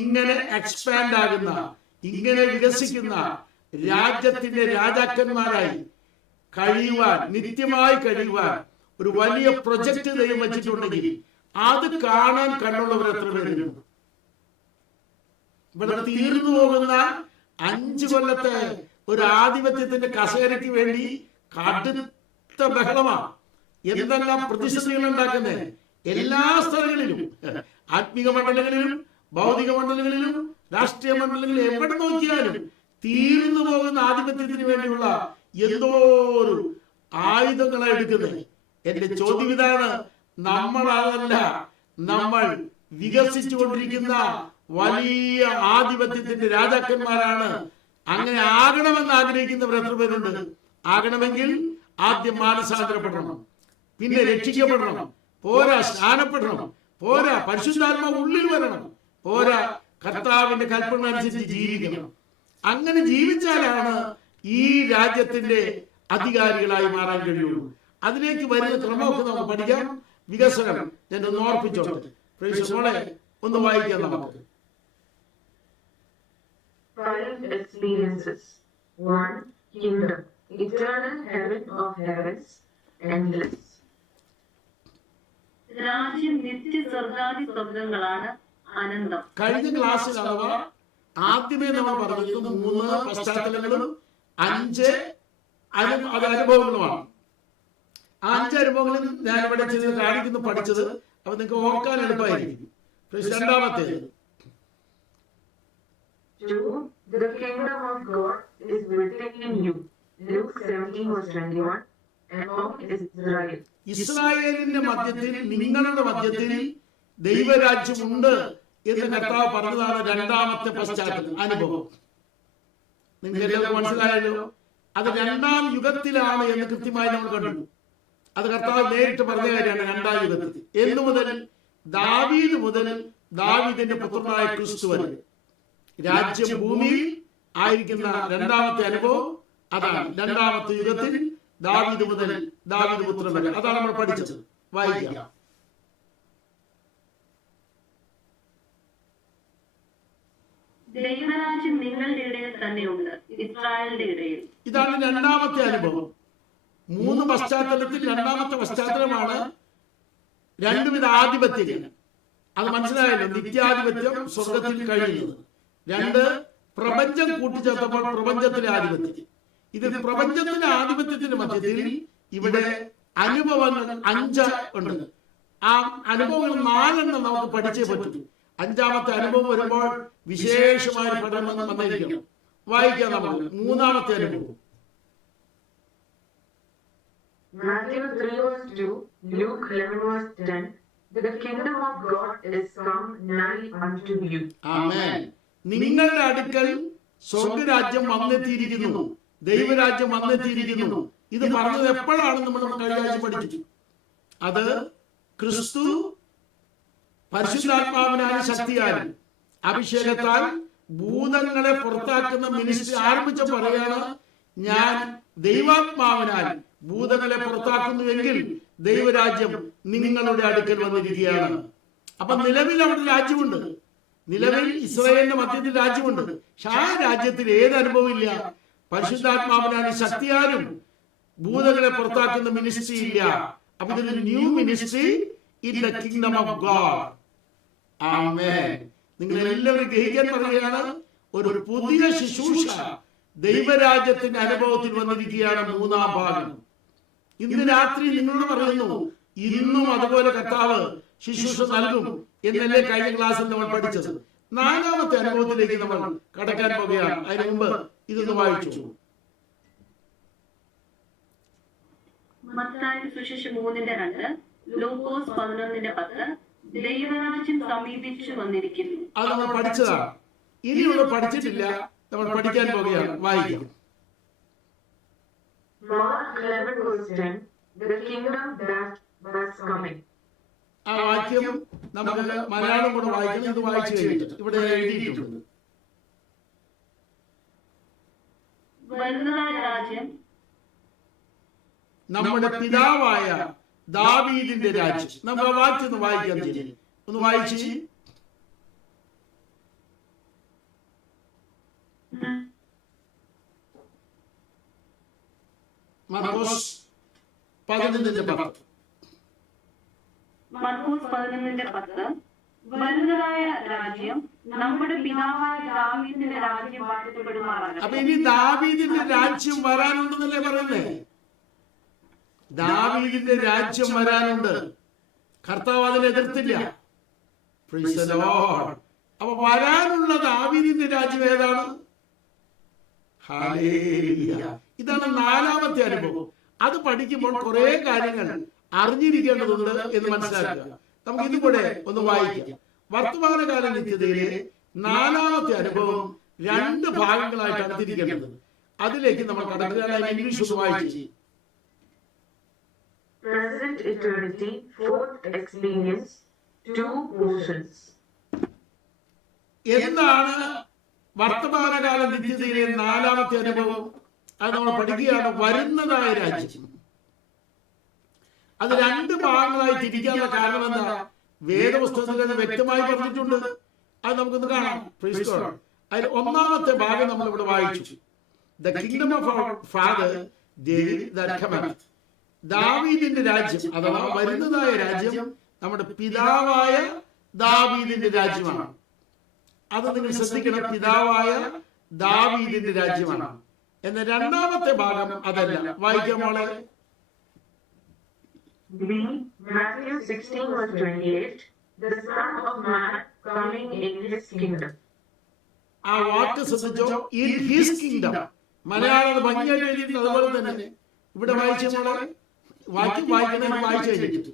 ഇങ്ങനെ എക്സ്പാൻഡ് ആകുന്ന, ഇങ്ങനെ വികസിക്കുന്ന രാജ്യത്തിന്റെ രാജാക്കന്മാരായി കഴിയുവാൻ, നിത്യമായി കഴിയുവാൻ ഒരു വലിയ പ്രൊജക്ട് ദൈവം വെച്ചിട്ടുണ്ടെങ്കിൽ അത് കാണാൻ കണ്ണുള്ളവർ എത്ര പേരുണ്ട്? ഇവിടെ തീർന്നു പോകുന്ന 5 കൊല്ലത്തെ ഒരു ആധിപത്യത്തിന്റെ കസേരയ്ക്ക് വേണ്ടി കടുത്ത ബഹളമാണ്. എന്തെല്ലാം പ്രതിസന്ധികൾ ഉണ്ടാക്കുന്നത് എല്ലാ സ്ഥലങ്ങളിലും, ആത്മീക മണ്ഡലങ്ങളിലും ഭൗതിക മണ്ഡലങ്ങളിലും രാഷ്ട്രീയ മണ്ഡലങ്ങളിലും എവിടെ നോക്കിയാലും തീർന്നു പോകുന്ന ആധിപത്യത്തിന് വേണ്ടിയുള്ള എന്തോ ഒരു ആയുധങ്ങളാണ് എടുക്കുന്നത്. എന്റെ ചോദ്യം ഇതാണ്, നമ്മൾ അതല്ല, നമ്മൾ വികസിച്ചുകൊണ്ടിരിക്കുന്ന വലിയ ആധിപത്യത്തിന്റെ രാജാക്കന്മാരാണ്. അങ്ങനെ ആകണമെന്ന് ആഗ്രഹിക്കുന്നവർ എത്ര പേരുണ്ട്? ആകണമെങ്കിൽ ആദ്യം മാനസാന്തരപ്പെടണം, പിന്നെ രക്ഷിക്കപ്പെടണം, പോരാ സ്നാനപ്പെടണം, പോരാ പരിശുദ്ധാത്മാവ് ഉള്ളിൽ വരണം, പോരാ കർത്താവിന്റെ കൽപ്പന അനുസരിച്ച് ജീവിക്കണം. അങ്ങനെ ജീവിച്ചാലാണ് ഈ രാജ്യത്തിന്റെ അധികാരികളായി മാറാൻ കഴിയുള്ളൂ. അതിലേക്ക് വരുന്ന ക്രമമൊക്കെ നമുക്ക് പഠിക്കാം. വികസനം ഞാൻ ഒന്ന് ഓർപ്പിച്ചോട്ടെ. മോളെ ഒന്ന് വായിക്കാം നമുക്ക്. 5 experiences. 1. Kingdom. Eternal heaven of heavens. Endless. രാജ്യം നിത്യ സ്വർഗാദി സ്വർഗങ്ങളാണ്, അനന്തം. കഴിഞ്ഞ ക്ലാസ്സിൽ അഥവാ ആദ്യമേ നമ്മൾ പറഞ്ഞത് 3 പശ്ചാത്തലങ്ങളും 5 അനുഭവങ്ങളുമാണ്. 5 അനുഭവങ്ങളിൽ ഞാൻ ഇവിടെ ചെയ്ത് കാണിക്കുന്നു പഠിച്ചത്. അപ്പൊ നിങ്ങൾക്ക് ഓർക്കാൻ എളുപ്പമായിരിക്കും. രണ്ടാമത്തേത് 2. The kingdom of God is within you. Luke 17:21. Among Israel. ഇസ്രായേലിന്റെ മധ്യത്തിൽ, നിങ്ങളുടെ മധ്യത്തിൽ ദൈവരാജ്യമുണ്ട് എന്ന് കർത്താവ് പറഞ്ഞതാണ് രണ്ടാമത്തെ പശ്ചാത്തലം, അനുഭവം. നിങ്ങൾക്ക് എല്ലാവർക്കും മനസ്സിലായല്ലോ. അത് 2-ാം യുഗത്തിലാണ് എന്ന് കൃത്യമായി നമ്മൾ കണ്ടു. അത് കർത്താവ് നേരിട്ട് പറഞ്ഞ കാര്യമാണ്. 2-ാം യുഗത്തിൽ എന്ന് മുതൽ ദാവീദ് മുതൽ ദാവീദിന്റെ പുത്രനായ ക്രിസ്തു വരെ രാജ്യം ഭൂമിയിൽ ആയിരിക്കുന്ന 2-ാമത്തെ അനുഭവം അതാണ്. 2-ാമത്തെ യുഗത്തിൽ ദാവീദ് മുതൽ ദാവീദ് പുത്രൻ വരെ, അതാണ് നമ്മൾ പഠിച്ചത്. വായിക്കാം. ദൈവരാജ്യം നിങ്ങളുടെ ഇടയിൽ തന്നെയുണ്ട്, ഇസ്രായേലിന്റെ ഇടയിൽ. ഇതാണ് 2-ാമത്തെ അനുഭവം. 3 പശ്ചാത്തലത്തിൽ 2-ാമത്തെ പശ്ചാത്തലമാണ് 2 വിധ ആധിപത്യങ്ങൾ. അത് മനസ്സിലായല്ലോ. നിത്യാധിപത്യം സ്വർഗത്തിൽ കഴിയുന്നത്. 2 പ്രപഞ്ചം കൂട്ടിച്ചേർത്തപ്പോൾ പ്രപഞ്ചത്തിലെ ആധിപത്യം. ഇത് പ്രപഞ്ചത്തിന്റെ ആധിപത്യത്തിന്റെ മധ്യത്തിൽ ഇവിടെ അനുഭവങ്ങൾ 5 ഉണ്ട്. ആ അനുഭവങ്ങൾ 4 നമുക്ക് പഠിച്ചേ പറ്റൂ. 5-ാമത്തെ അനുഭവം വരുമ്പോൾ വിശേഷമായ പഠനം വന്നിരിക്കണം. വായിക്കാം നമുക്ക് 3-ാമത്തെ അനുഭവം. Matthew 3:2, Luke 11:10. The kingdom of God is come nigh unto you. ആമേൻ. നിങ്ങളുടെ അടുക്കൽ സ്വർഗരാജ്യം വന്നെത്തിയിരിക്കുന്നു, ദൈവരാജ്യം വന്നെത്തിയിരിക്കുന്നു. ഇത് പറഞ്ഞത് എപ്പോഴാണ് നമ്മൾ കഴിഞ്ഞ ആഴ്ച പഠിച്ചു. അത് ക്രിസ്തു പരിശുദ്ധാത്മാവിനാലും ശക്തിയാലും അഭിഷേകത്താൽ ഭൂതങ്ങളെ പുറത്താക്കുന്ന മിനിസ്ട്രി ആരംഭിച്ച പറയാണ്, ഞാൻ ദൈവാത്മാവിനാൽ ഭൂതങ്ങളെ പുറത്താക്കുന്നുവെങ്കിൽ ദൈവരാജ്യം നിങ്ങളുടെ അടുക്കൽ വന്നിരിക്കുകയാണ്. അപ്പൊ നിലവിൽ അവിടെ രാജ്യമുണ്ട്. നിലവിൽ ഇസ്രായേലിന്റെ മധ്യത്തിൽ രാജ്യമുണ്ട്. പക്ഷെ ആ രാജ്യത്തിൽ ഏത് അനുഭവം ഇല്ല? പരിശുദ്ധാത്മാവിനാലും ശക്തിയാലും ഭൂതങ്ങളെ പുറത്താക്കുന്ന മിനിസ്ട്രി ഇല്ല. അപ്പൊ ഇതൊരു new ministry in the kingdom of God. Amen. നിങ്ങൾ എല്ലാവരും ഗ്രഹിക്കാൻ പറയുകയാണ്, ഒരു പുതിയ ശുശ്രൂഷ ദൈവരാജ്യത്തിന്റെ അനുഭവത്തിൽ വന്നിരിക്കുകയാണ്. മൂന്നാം ഭാഗം ഇന്ന് രാത്രി നിങ്ങളോട് പറയുന്നു, ഇന്നും അതുപോലെ കർത്താവ് ശുശ്രൂഷ നൽകും എന്നല്ലേ കഴിഞ്ഞ ക്ലാസ്സിൽ നമ്മൾ പഠിച്ചത്. നാലാമത്തെ അനുഭവത്തിലേക്ക് നമ്മൾ കടക്കാൻ പോകുകയാണ്. അതിനു മുമ്പ് ഇതൊന്ന് വായിച്ചു. മത്തായി സുവിശേഷം 3:2, ലൂക്കോസ് 11:10, ദൈവരാജ്യം സമീപിച്ചു വന്നിരിക്കുന്നു. അത് നമ്മൾ പഠിച്ചതാണ്. ഇനിയുള്ള പഠിച്ചിട്ടില്ല, നമ്മൾ പഠിക്കാൻ പോകുകയാണ്. വായിക്കാം. Mark 11:10, the kingdom that was coming. ആ വാക്യം നമുക്ക് മലയാളം കൂടെ വായിക്കണം. ഇത് വായിച്ചു കഴിഞ്ഞിട്ട് ഇവിടെ എഴുതിയിട്ടുണ്ട്. വരുന്നതായ രാജ്യം നമ്മുടെ പിതാവായ ദാവീദിന്റെ രാജ്യം. നമ്മൾ ആ വാക്യം ഒന്ന് വായിക്കാൻ ചെയ്യും. ഒന്ന് വായിച്ച്. മർക്കോസ് 11:10. മർക്കോസ് 11:10, വരുന്നതായ രാജ്യം നമ്മുടെ പിതാവായ ദാവീദിന്റെ രാജ്യം വാഴ്ത്തപ്പെടുമാറാകട്ടെ. അപ്പൊ ഇനി ദാവീദിന്റെ രാജ്യം വരാനുണ്ടെന്നല്ലേ പറയുന്നേ? ദാവീദിന്റെ രാജ്യം വരാനുണ്ട്. കർത്താവ് അതിനെ എതിർത്തില്ല. Praise the Lord. അപ്പൊ വരാനുള്ള ദാവീദിന്റെ രാജ്യം ഏതാണ്? ഹല്ലേലൂയ. ഇതാണ് നാലാമത്തെ അനുഭവം. അത് പഠിക്കുമ്പോൾ കുറെ കാര്യങ്ങൾ അറിഞ്ഞിരിക്കേണ്ടതുണ്ട് എന്ന് മനസ്സിലാക്കുക. നമുക്ക് ഇതുകൂടെ ഒന്ന് വായിക്കാം. വർത്തമാനകാല നിത്യതയിലെ നാലാമത്തെ അനുഭവം 2 ഭാഗങ്ങളായിട്ടാണ് തിരിക്കേണ്ടത്. അതിലേക്ക് നമ്മൾ കടക്കുകയാണ്. ഇംഗ്ലീഷ് ഒന്ന് വായിച്ച്. Present eternity, fourth experience, 2 portions. എന്താണ് വർത്തമാനകാല നിത്യതയിലെ നാലാമത്തെ അനുഭവം? അത് നമ്മൾ പഠിക്കുകയാണ്. വരുന്നതായ രാജ്യം. അത് 2 ഭാഗങ്ങളായി തിരിക്കാനുള്ള കാരണം എന്താ? വേദപുസ്തകത്തിൽ അത് വ്യക്തമായി പറഞ്ഞിട്ടുണ്ട്. അത് നമുക്കൊന്ന് കാണാം. Praise God. അതിൽ ഒന്നാമത്തെ ഭാഗം നമ്മൾ ഇവിടെ വായിച്ചു. The kingdom of our father David that cometh. ദാവീദിന്റെ രാജ്യം അഥവാ വരുന്നതായ രാജ്യം നമ്മുടെ പിതാവായ ദാവീദിന്റെ രാജ്യമാണ്. അത് നിങ്ങൾ ശ്രദ്ധിക്കണം. പിതാവായ ദാവീദിന്റെ രാജ്യമാണ്. എന്നാൽ രണ്ടാമത്തെ ഭാഗം അതല്ല. വായിക്കാം മോളെ. B. Matthew 16:28, the Son of Man coming in his kingdom. ആ വാക്ക് ശ്രദ്ധിച്ചോ? In his kingdom. മലയാളം ഭംഗിയായിട്ട് എഴുതിയിട്ടുണ്ട്. അതുപോലെ തന്നെ ഇവിടെ വായിച്ച മോളെ വാക്യം വായിക്കുന്നതിന് വായിച്ചു കഴിഞ്ഞിട്ട്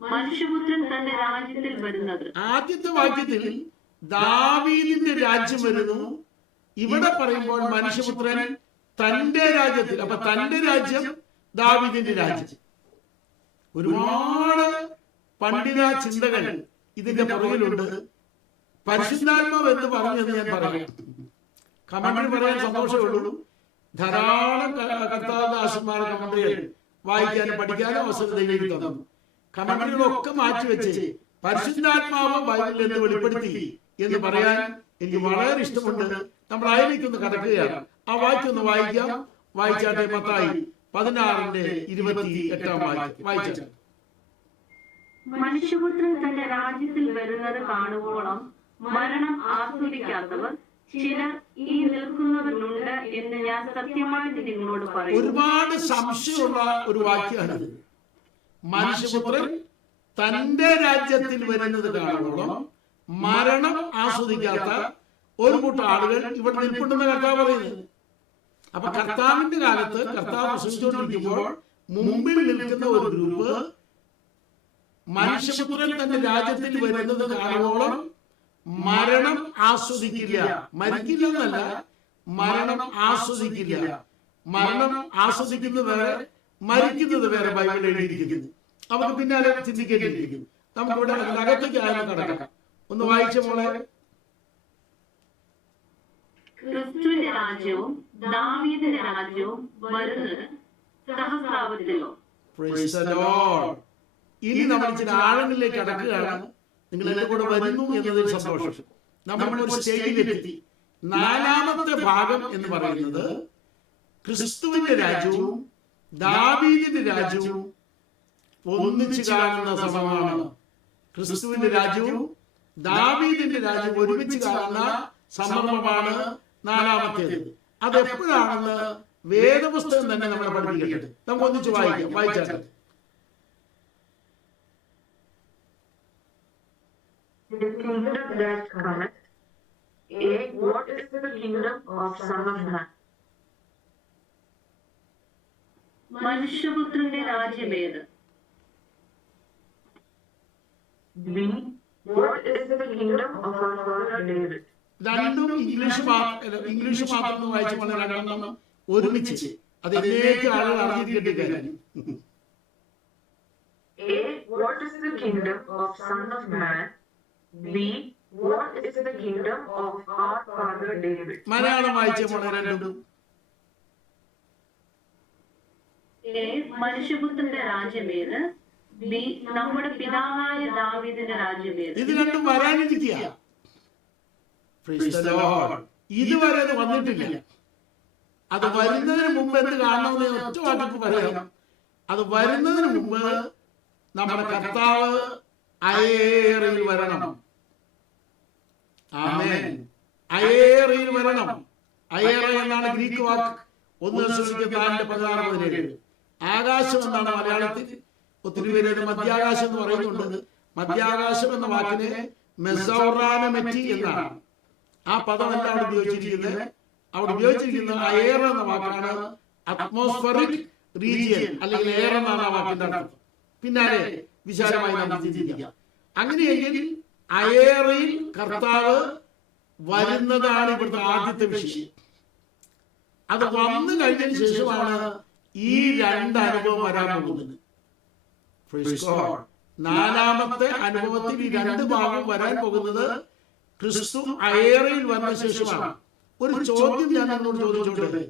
മനുഷ്യപുത്രൻ തന്റെ രാജ്യത്തിൽ വരുന്നത്. ആദ്യത്തെ വാക്യത്തിൽ ദാവീദിന്റെ രാജ്യം വരുന്നു. ഇവിടെ പറയുമ്പോൾ മനുഷ്യപുത്രൻ തന്റെ രാജ്യത്തിൽ. അപ്പൊ തന്റെ രാജ്യം ദാവീദിന്റെ രാജ്യം. ഒരുപാട് പണ്ഡിത ചിന്തകൾ ഇതിന്റെ പുറകിലുണ്ട്. പരിശുദ്ധാത്മാവ് എന്ന് പറഞ്ഞെന്ന് ഞാൻ പറയാം. കമന്ററി പറയാൻ സന്തോഷമേ ഉള്ളൂ. ധാരാളം കർത്താദാസന്മാരുടെ കമന്ററികൾ വായിക്കാനും പഠിക്കാനും അവസരം ദൈവം തന്നു. കമന്ററികളൊക്കെ മാറ്റിവെച്ച് പരിശുദ്ധാത്മാവ് ബൈബിളിൽ എന്ന് വെളിപ്പെടുത്തി എന്ന് പറയാൻ എനിക്ക് വളരെ ഇഷ്ടമുണ്ട്. നമ്മൾ അതിലേക്കൊന്ന് കടക്കുകയാണ്. ആ വാക്യം ഒന്ന് വായിക്കാം. വായിച്ചാട്ടെ. മത്തായി 16:28 വായിച്ചാട്ടെ. മനുഷ്യപുത്രൻ തന്റെ രാജ്യത്തിൽ വരുന്നത് കാണുവോളം മരണം ആസ്വദിക്കാത്തവർ ചിലർ ഈ നിൽക്കുന്നവരുണ്ട് എന്ന് ഞാൻ സത്യമായിട്ട് നിങ്ങളോട് പറയും. ഒരുപാട് സംശയമുള്ള ഒരു വാക്യമാണ്. മനുഷ്യപുത്രൻ തന്റെ രാജ്യത്തിൽ വരുന്നത് കാണുവോളം മരണം ആസ്വദിക്കാത്ത ഒരു കൂട്ടം ആളുകൾ ഇവിടെ നിൽപ്പുണ്ടെന്ന് കർത്താവ് പറയുന്നത്. അപ്പൊ കർത്താവിന്റെ കാലത്ത് കർത്താവ് പ്രസംഗിച്ചുകൊണ്ടിരിക്കുമ്പോൾ മുമ്പിൽ നിൽക്കുന്ന ഒരു ഗ്രൂപ്പ് മനുഷ്യപുത്രൻ തന്റെ രാജ്യത്തിൽ വരുന്നത് കാണുവോളം മരണം ആസ്വദിക്കില്ല. മരിക്കില്ല എന്നല്ല, മരണം ആസ്വദിക്കില്ല. മരണം ആസ്വദിക്കുന്നത് വേറെ, മരിക്കുന്നത് വേറെ ബൈബിളിൽ എഴുതിയിരിക്കുന്നു. നമുക്ക് പിന്നാലെ ചിന്തിക്കേണ്ടിയിരിക്കുന്നു. നമുക്കിവിടെ അകത്തേക്ക് ആരും കടക്കാം. ഒന്ന് വായിച്ച മോളെ. ക്രിസ്തുവിന്റെ രാജ്യവും ദാവീദിന്റെ രാജ്യവും വരുന്നത് സഹസ്രാബ്ദത്തിലോ. Praise the Lord. ഇനി നമ്മൾ ചില ആഴങ്ങളിലേക്ക് കടക്കുകയാണ്. നിങ്ങൾ എല്ലാം കൂടെ വരുന്നു എന്നതിൽ സന്തോഷം. നമ്മൾ ഒരു സ്റ്റേജിലെത്തി. നാലാമത്തെ ഭാഗം എന്ന് പറയുന്നത് ക്രിസ്തുവിന്റെ രാജ്യവും ദാവീദിന്റെ രാജ്യവും ഒന്നിച്ച് കാണുന്ന സമയമാണ്. ക്രിസ്തുവിന്റെ രാജ്യവും ദാവീദിന്റെ രാജ്യവും ഒരുമിച്ച് കാണുന്ന സന്ദർഭമാണ് നാലാമത്തേത്. അതെപ്പോഴാണെന്ന് വേദപുസ്തകം തന്നെ നമ്മളെ പഠിപ്പിക്കട്ടെ. നമുക്ക് ഒന്നിച്ച് വായിച്ചാൽ The kingdom that cometh. What is the kingdom of Son of Man? മനുഷ്യപുത്രന്റെ രാജ്യമേത്? B. What is the kingdom of our father David? രണ്ടും ഇംഗ്ലീഷ് മാത്രം വായിച്ചു കൊണ്ട് രണ്ടെണ്ണം ഒരുമിച്ച് അതിലേക്ക് ആളുകൾ അറിഞ്ഞിരിക്കട്ടെ. A. What is the kingdom of Son of Man? B. What is the kingdom of our father David? Malayalam വായിച്ച പോലെ രണ്ടും. എ. മനുഷ്യപുത്രന്റെ രാജ്യമേത്? ബി. നമ്മുടെ പിതാവായ ദാവീദിന്റെ രാജ്യമേത്? ഇത് രണ്ടും വരാനിരിക്കുക. ഇതുവരെ അത് വന്നിട്ടില്ല. അത് വരുന്നതിന് മുമ്പ് എന്ത് കാണണമെന്ന് ഒറ്റ വാക്കിൽ പറയാം. അത് വരുന്നതിന് മുമ്പ് നമ്മുടെ കർത്താവ് അയേറിൽ വരണം. ആമേൻ. അയേറിൽ വരണം. അയേറ എന്നാണ് ഗ്രീക്ക് വാക്ക്. 1:4-17. ആകാശം എന്നാണ് മലയാളത്തിൽ. ഒത്തിരി പേര് മധ്യാകാശം എന്ന് പറയുന്നുണ്ട്. മധ്യാകാശം എന്ന വാക്കിനെ മെസൗറാനമെറ്റി എന്നാണ്. ആ പദമല്ല അവിടെ ഉപയോഗിച്ചിരിക്കുന്നത്. അവിടെ ഉപയോഗിച്ചിരിക്കുന്ന എയർ എന്ന വാക്കാണ്. അറ്റ്മോസ്ഫറിക് റീജിയൻ അല്ലെങ്കിൽ എയർ എന്നാണ് ആ വാക്കിന്റെ അർത്ഥം. പിന്നാലെ വിശാലമായി നാം ചിന്തിക്കാം. അങ്ങനെയെങ്കിൽ അയേറിൽ കർത്താവ് വരുന്നതാണ് ഇവിടുത്തെ ആദ്യത്തെ വിഷയം. അത് വന്നു കഴിഞ്ഞതിന് ശേഷമാണ് ഈ രണ്ട് അനുഭവം വരാൻ പോകുന്നത്. നാലാമത്തെ അനുഭവത്തിൽ ഈ രണ്ട് ഭാഗം വരാൻ പോകുന്നത് ക്രിസ്തു അയേറിൽ വന്ന ശേഷമാണ്. ഒരു ചോദ്യം ഞാൻ നിങ്ങളോട് ചോദിച്ചോട്ടെ.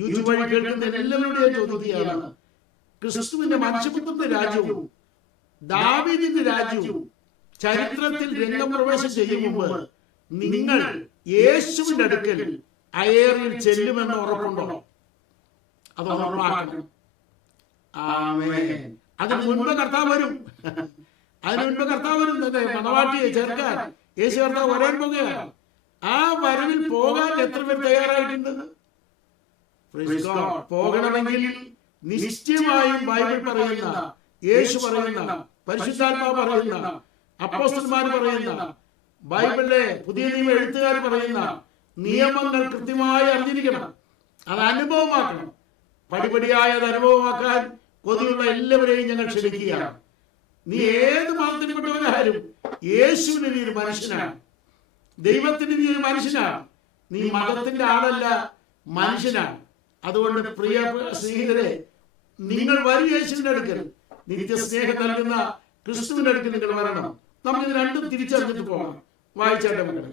യൂട്യൂബ് വഴി കേൾക്കുന്ന എല്ലാവരുടെയും ചോദിക്കുകയാണ്. ക്രിസ്തുവിന്റെ മനുഷ്യപുത്രന്റെ രാജ്യവും ദാവീദിന്റെ രാജ്യവും ചരിത്രത്തിൽ രംഗപ്രവേശം ചെയ്യും മുമ്പ് നിങ്ങൾ യേശുവിന്റെ അടുക്കൽ അയേറിൽ ചെല്ലുമെന്ന് ഉറപ്പുണ്ടോ? അത് ഉറപ്പാക്കണം. ആമേൻ. അതിന് മുൻപ് കർത്താവ് വരും. തന്നെ മണവാട്ടിയെ ചേർക്കാൻ യേശു കർത്താവ് വരാൻ പോകുകയാണ്. ആ വരവിൽ പോകാൻ എത്ര പേർ തയ്യാറായിട്ടുണ്ട്? പോകണമെങ്കിൽ നിശ്ചയമായും ബൈബിൾ പറയുന്ന, യേശു പറയുന്ന, പരിശുദ്ധാത്മാവ് പറയുന്ന, അപ്പോസ്തലന്മാർ പറയുന്ന, ബൈബിളിലെ പുതിയ നിയമ എഴുത്തുകാർ പറയുന്ന നിയമങ്ങൾ കൃത്യമായി അറിഞ്ഞിരിക്കണം. അത് അനുഭവമാക്കണം. പടിപടിയായ അത് അനുഭവമാക്കാൻ കൊതിയുള്ള എല്ലാവരെയും ഞങ്ങൾ ക്ഷണിക്കുകയാണ്. നീ ഏത് മതത്തിൽപ്പെട്ടവരായാലും യേശുവിന് നീ ഒരു മനുഷ്യനാണ്. ദൈവത്തിന് നീ ഒരു മനുഷ്യനാണ്. നീ മതത്തിന്റെ ആളല്ല, മനുഷ്യനാണ്. അതുകൊണ്ട് പ്രിയ സ്നേഹിതരെ, നിങ്ങൾ വരും യേശുവിന്റെ അടുക്കൽ. നിത്യസ്നേഹം നൽകുന്ന ക്രിസ്തുവിന്റെ അടുക്കൽ നിങ്ങൾ വരണം. നമുക്കിത് രണ്ടും തിരിച്ചറിഞ്ഞിട്ട് പോകണം. വായിച്ചാട്ടെ മക്കളെ.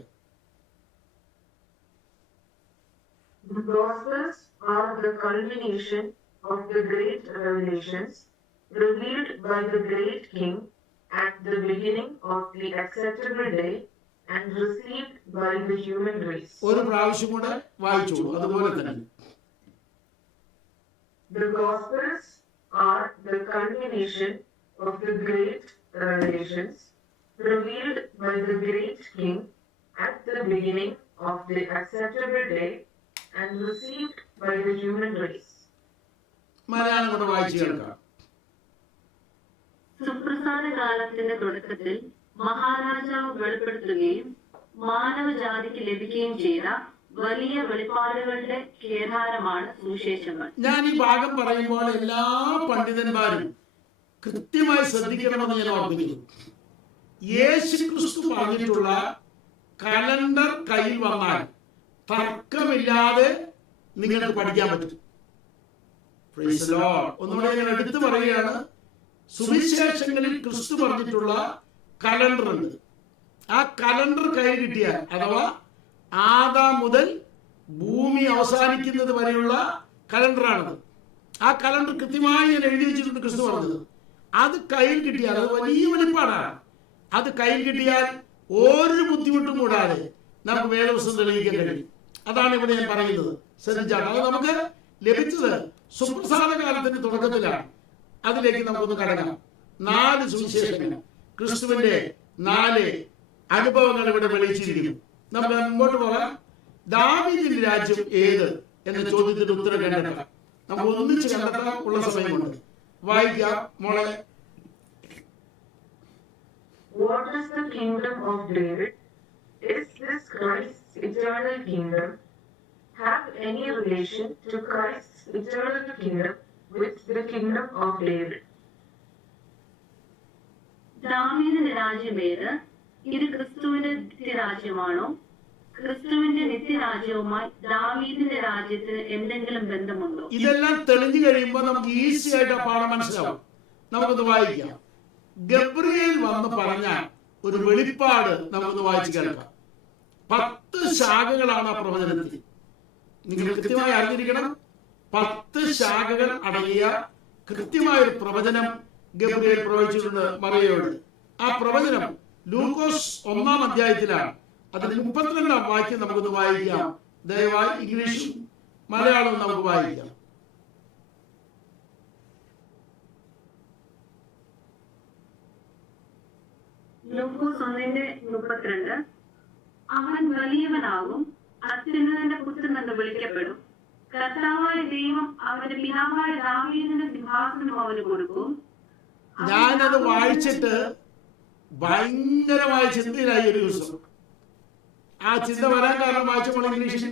The Gospels are the culmination of the great revelations revealed by the great King at the beginning of the acceptable day and received by the human race. ഒരു പ്രാവശ്യം കൂടെ വായിച്ചോളൂ. അതുപോലെ തന്നെ. The Gospels are the culmination of the great revelations revealed by the great King at the beginning of the acceptable day and received by the human race. Malayalam കൂടെ വായിച്ചു കേൾക്കാം. സുപ്രസാദ കാലത്തിന്റെ തുടക്കത്തിൽ മഹാരാജാവ് വെളിപ്പെടുത്തുകയും മാനവജാതിക്ക് ലഭിക്കുകയും ചെയ്ത വലിയ വെളിപ്പാടുകളുടെ കേദാരമാണ് സുവിശേഷങ്ങൾ. ഞാൻ ഈ ഭാഗം പറയുമ്പോൾ എല്ലാ പണ്ഡിതന്മാരും കൃത്യമായി ശ്രദ്ധിക്കണമെന്ന് ഞാൻ ഓർമ്മിപ്പിക്കുന്നു. യേശു ക്രിസ്തു പറഞ്ഞിട്ടുള്ള കലണ്ടർ കയ്യിൽ വന്നാൽ തർക്കമില്ലാതെ നിങ്ങൾക്ക് പഠിക്കാൻ പറ്റും. ഒന്നുകൂടെ ഞാൻ എടുത്തു പറയുകയാണ്. സുവിശേഷങ്ങളിൽ ക്രിസ്തു പറഞ്ഞിട്ടുള്ള കലണ്ടർ ഉണ്ട്. ആ കലണ്ടർ കയ്യിൽ കിട്ടിയാൽ, അഥവാ ആദാം മുതൽ ഭൂമി അവസാനിക്കുന്നത് വരെയുള്ള കലണ്ടറാണത്. ആ കലണ്ടർ കൃത്യമായി ഞാൻ എഴുതി വെച്ചിട്ടുണ്ട്. ക്രിസ്തു പറഞ്ഞത് അത് കയ്യിൽ കിട്ടിയാൽ, അത് വലിയ വെളിപ്പാടാണ്. അത് കയ്യിൽ കിട്ടിയാൽ ഒരു ബുദ്ധിമുട്ടും കൂടാതെ നമുക്ക് വേദപുസ്തകം തെളിയിക്കാൻ കഴിയും. അതാണ് ഇവിടെ ഞാൻ പറയുന്നത്. ശ്രദ്ധിച്ചാണ്. അത് നമുക്ക് ലഭിച്ചത് സുപ്രസാദ കാലത്തിന്റെ തുടക്കത്തിലാണ്. അതിലേക്ക് നമുക്കൊന്ന് കടക്കാം. 4 സുവിശേഷങ്ങൾ, ക്രിസ്തുവിന്റെ 4 അനുഭവങ്ങൾ ഇവിടെ വെളിയിച്ചിരിക്കുന്നു. നമുക്ക് മുമ്പോട്ട് പോകാം. ദാവീദിന്റെ രാജ്യം ഏത് എന്ന ചോദ്യത്തിന്റെ ഉത്തരം കണ്ടെത്താം. നമുക്ക് ഒന്നിച്ച് കണ്ടെത്താൻ ഉള്ള സമയമുണ്ട്. വായിക്കാം മോളെ. What is the kingdom of David? Is this Christ's eternal kingdom? Have any relation to Christ's eternal kingdom with the kingdom of David? ദാവീദിന്റെ രാജ്യം ഏത്? ഇത് ക്രിസ്തുവിന്റെ നിത്യരാജ്യമാണോ? ക്രിസ്തുവിന്റെ നിത്യരാജ്യവുമായി ദാവീദിന്റെ രാജ്യത്തിന് എന്തെങ്കിലും ബന്ധമുണ്ടോ? ഇതെല്ലാം തെളിഞ്ഞു കഴിയുമ്പോൾ നമുക്ക് ഈസി ആയിട്ട് ആ പാഠം മനസ്സിലാവും. നമുക്കൊന്ന് വായിക്കാം. ഗബ്രിയേൽ വന്ന് പറഞ്ഞ ഒരു വെളിപ്പാട് നമുക്കൊന്ന് വായിച്ചു കേൾക്കാം. 10 ശാഖകളാണ് ആ പ്രവചനത്തിൽ. നിങ്ങൾ കൃത്യമായി അറിഞ്ഞിരിക്കണം. 10 ശാഖകൾ അടങ്ങിയ കൃത്യമായൊരു പ്രവചനം ഗബ്രിയേൽ പ്രവചിച്ചിട്ടുണ്ട് മറിയയോട്. ആ പ്രവചനം ലൂക്കോസ് 1-ാം അധ്യായത്തിലാണ്. അതിൽ 32-ാം വാക്യം നമുക്കൊന്ന് വായിക്കാം. ദയവായി ഇംഗ്ലീഷും മലയാളവും നമുക്ക് വായിക്കാം. ലൂക്കോസ് 1:32. അവൻ വലിയവനാകും, അത്യുന്നതന്റെ പുത്രൻ എന്ന് വിളിക്കപ്പെടും. കർത്താവായ ദൈവം അവന്റെ പിതാവായ ദാവീദിന്റെ സിംഹാസനം അവന് കൊടുക്കും. ഞാനത് വായിച്ചിട്ട് ഭയങ്കരമായ ചിന്തയിലായി ഒരു ദിവസം. ആ ചിന്ത വരാൻ കാരണം വായിച്ചപ്പോൾ ഇംഗ്ലീഷിൽ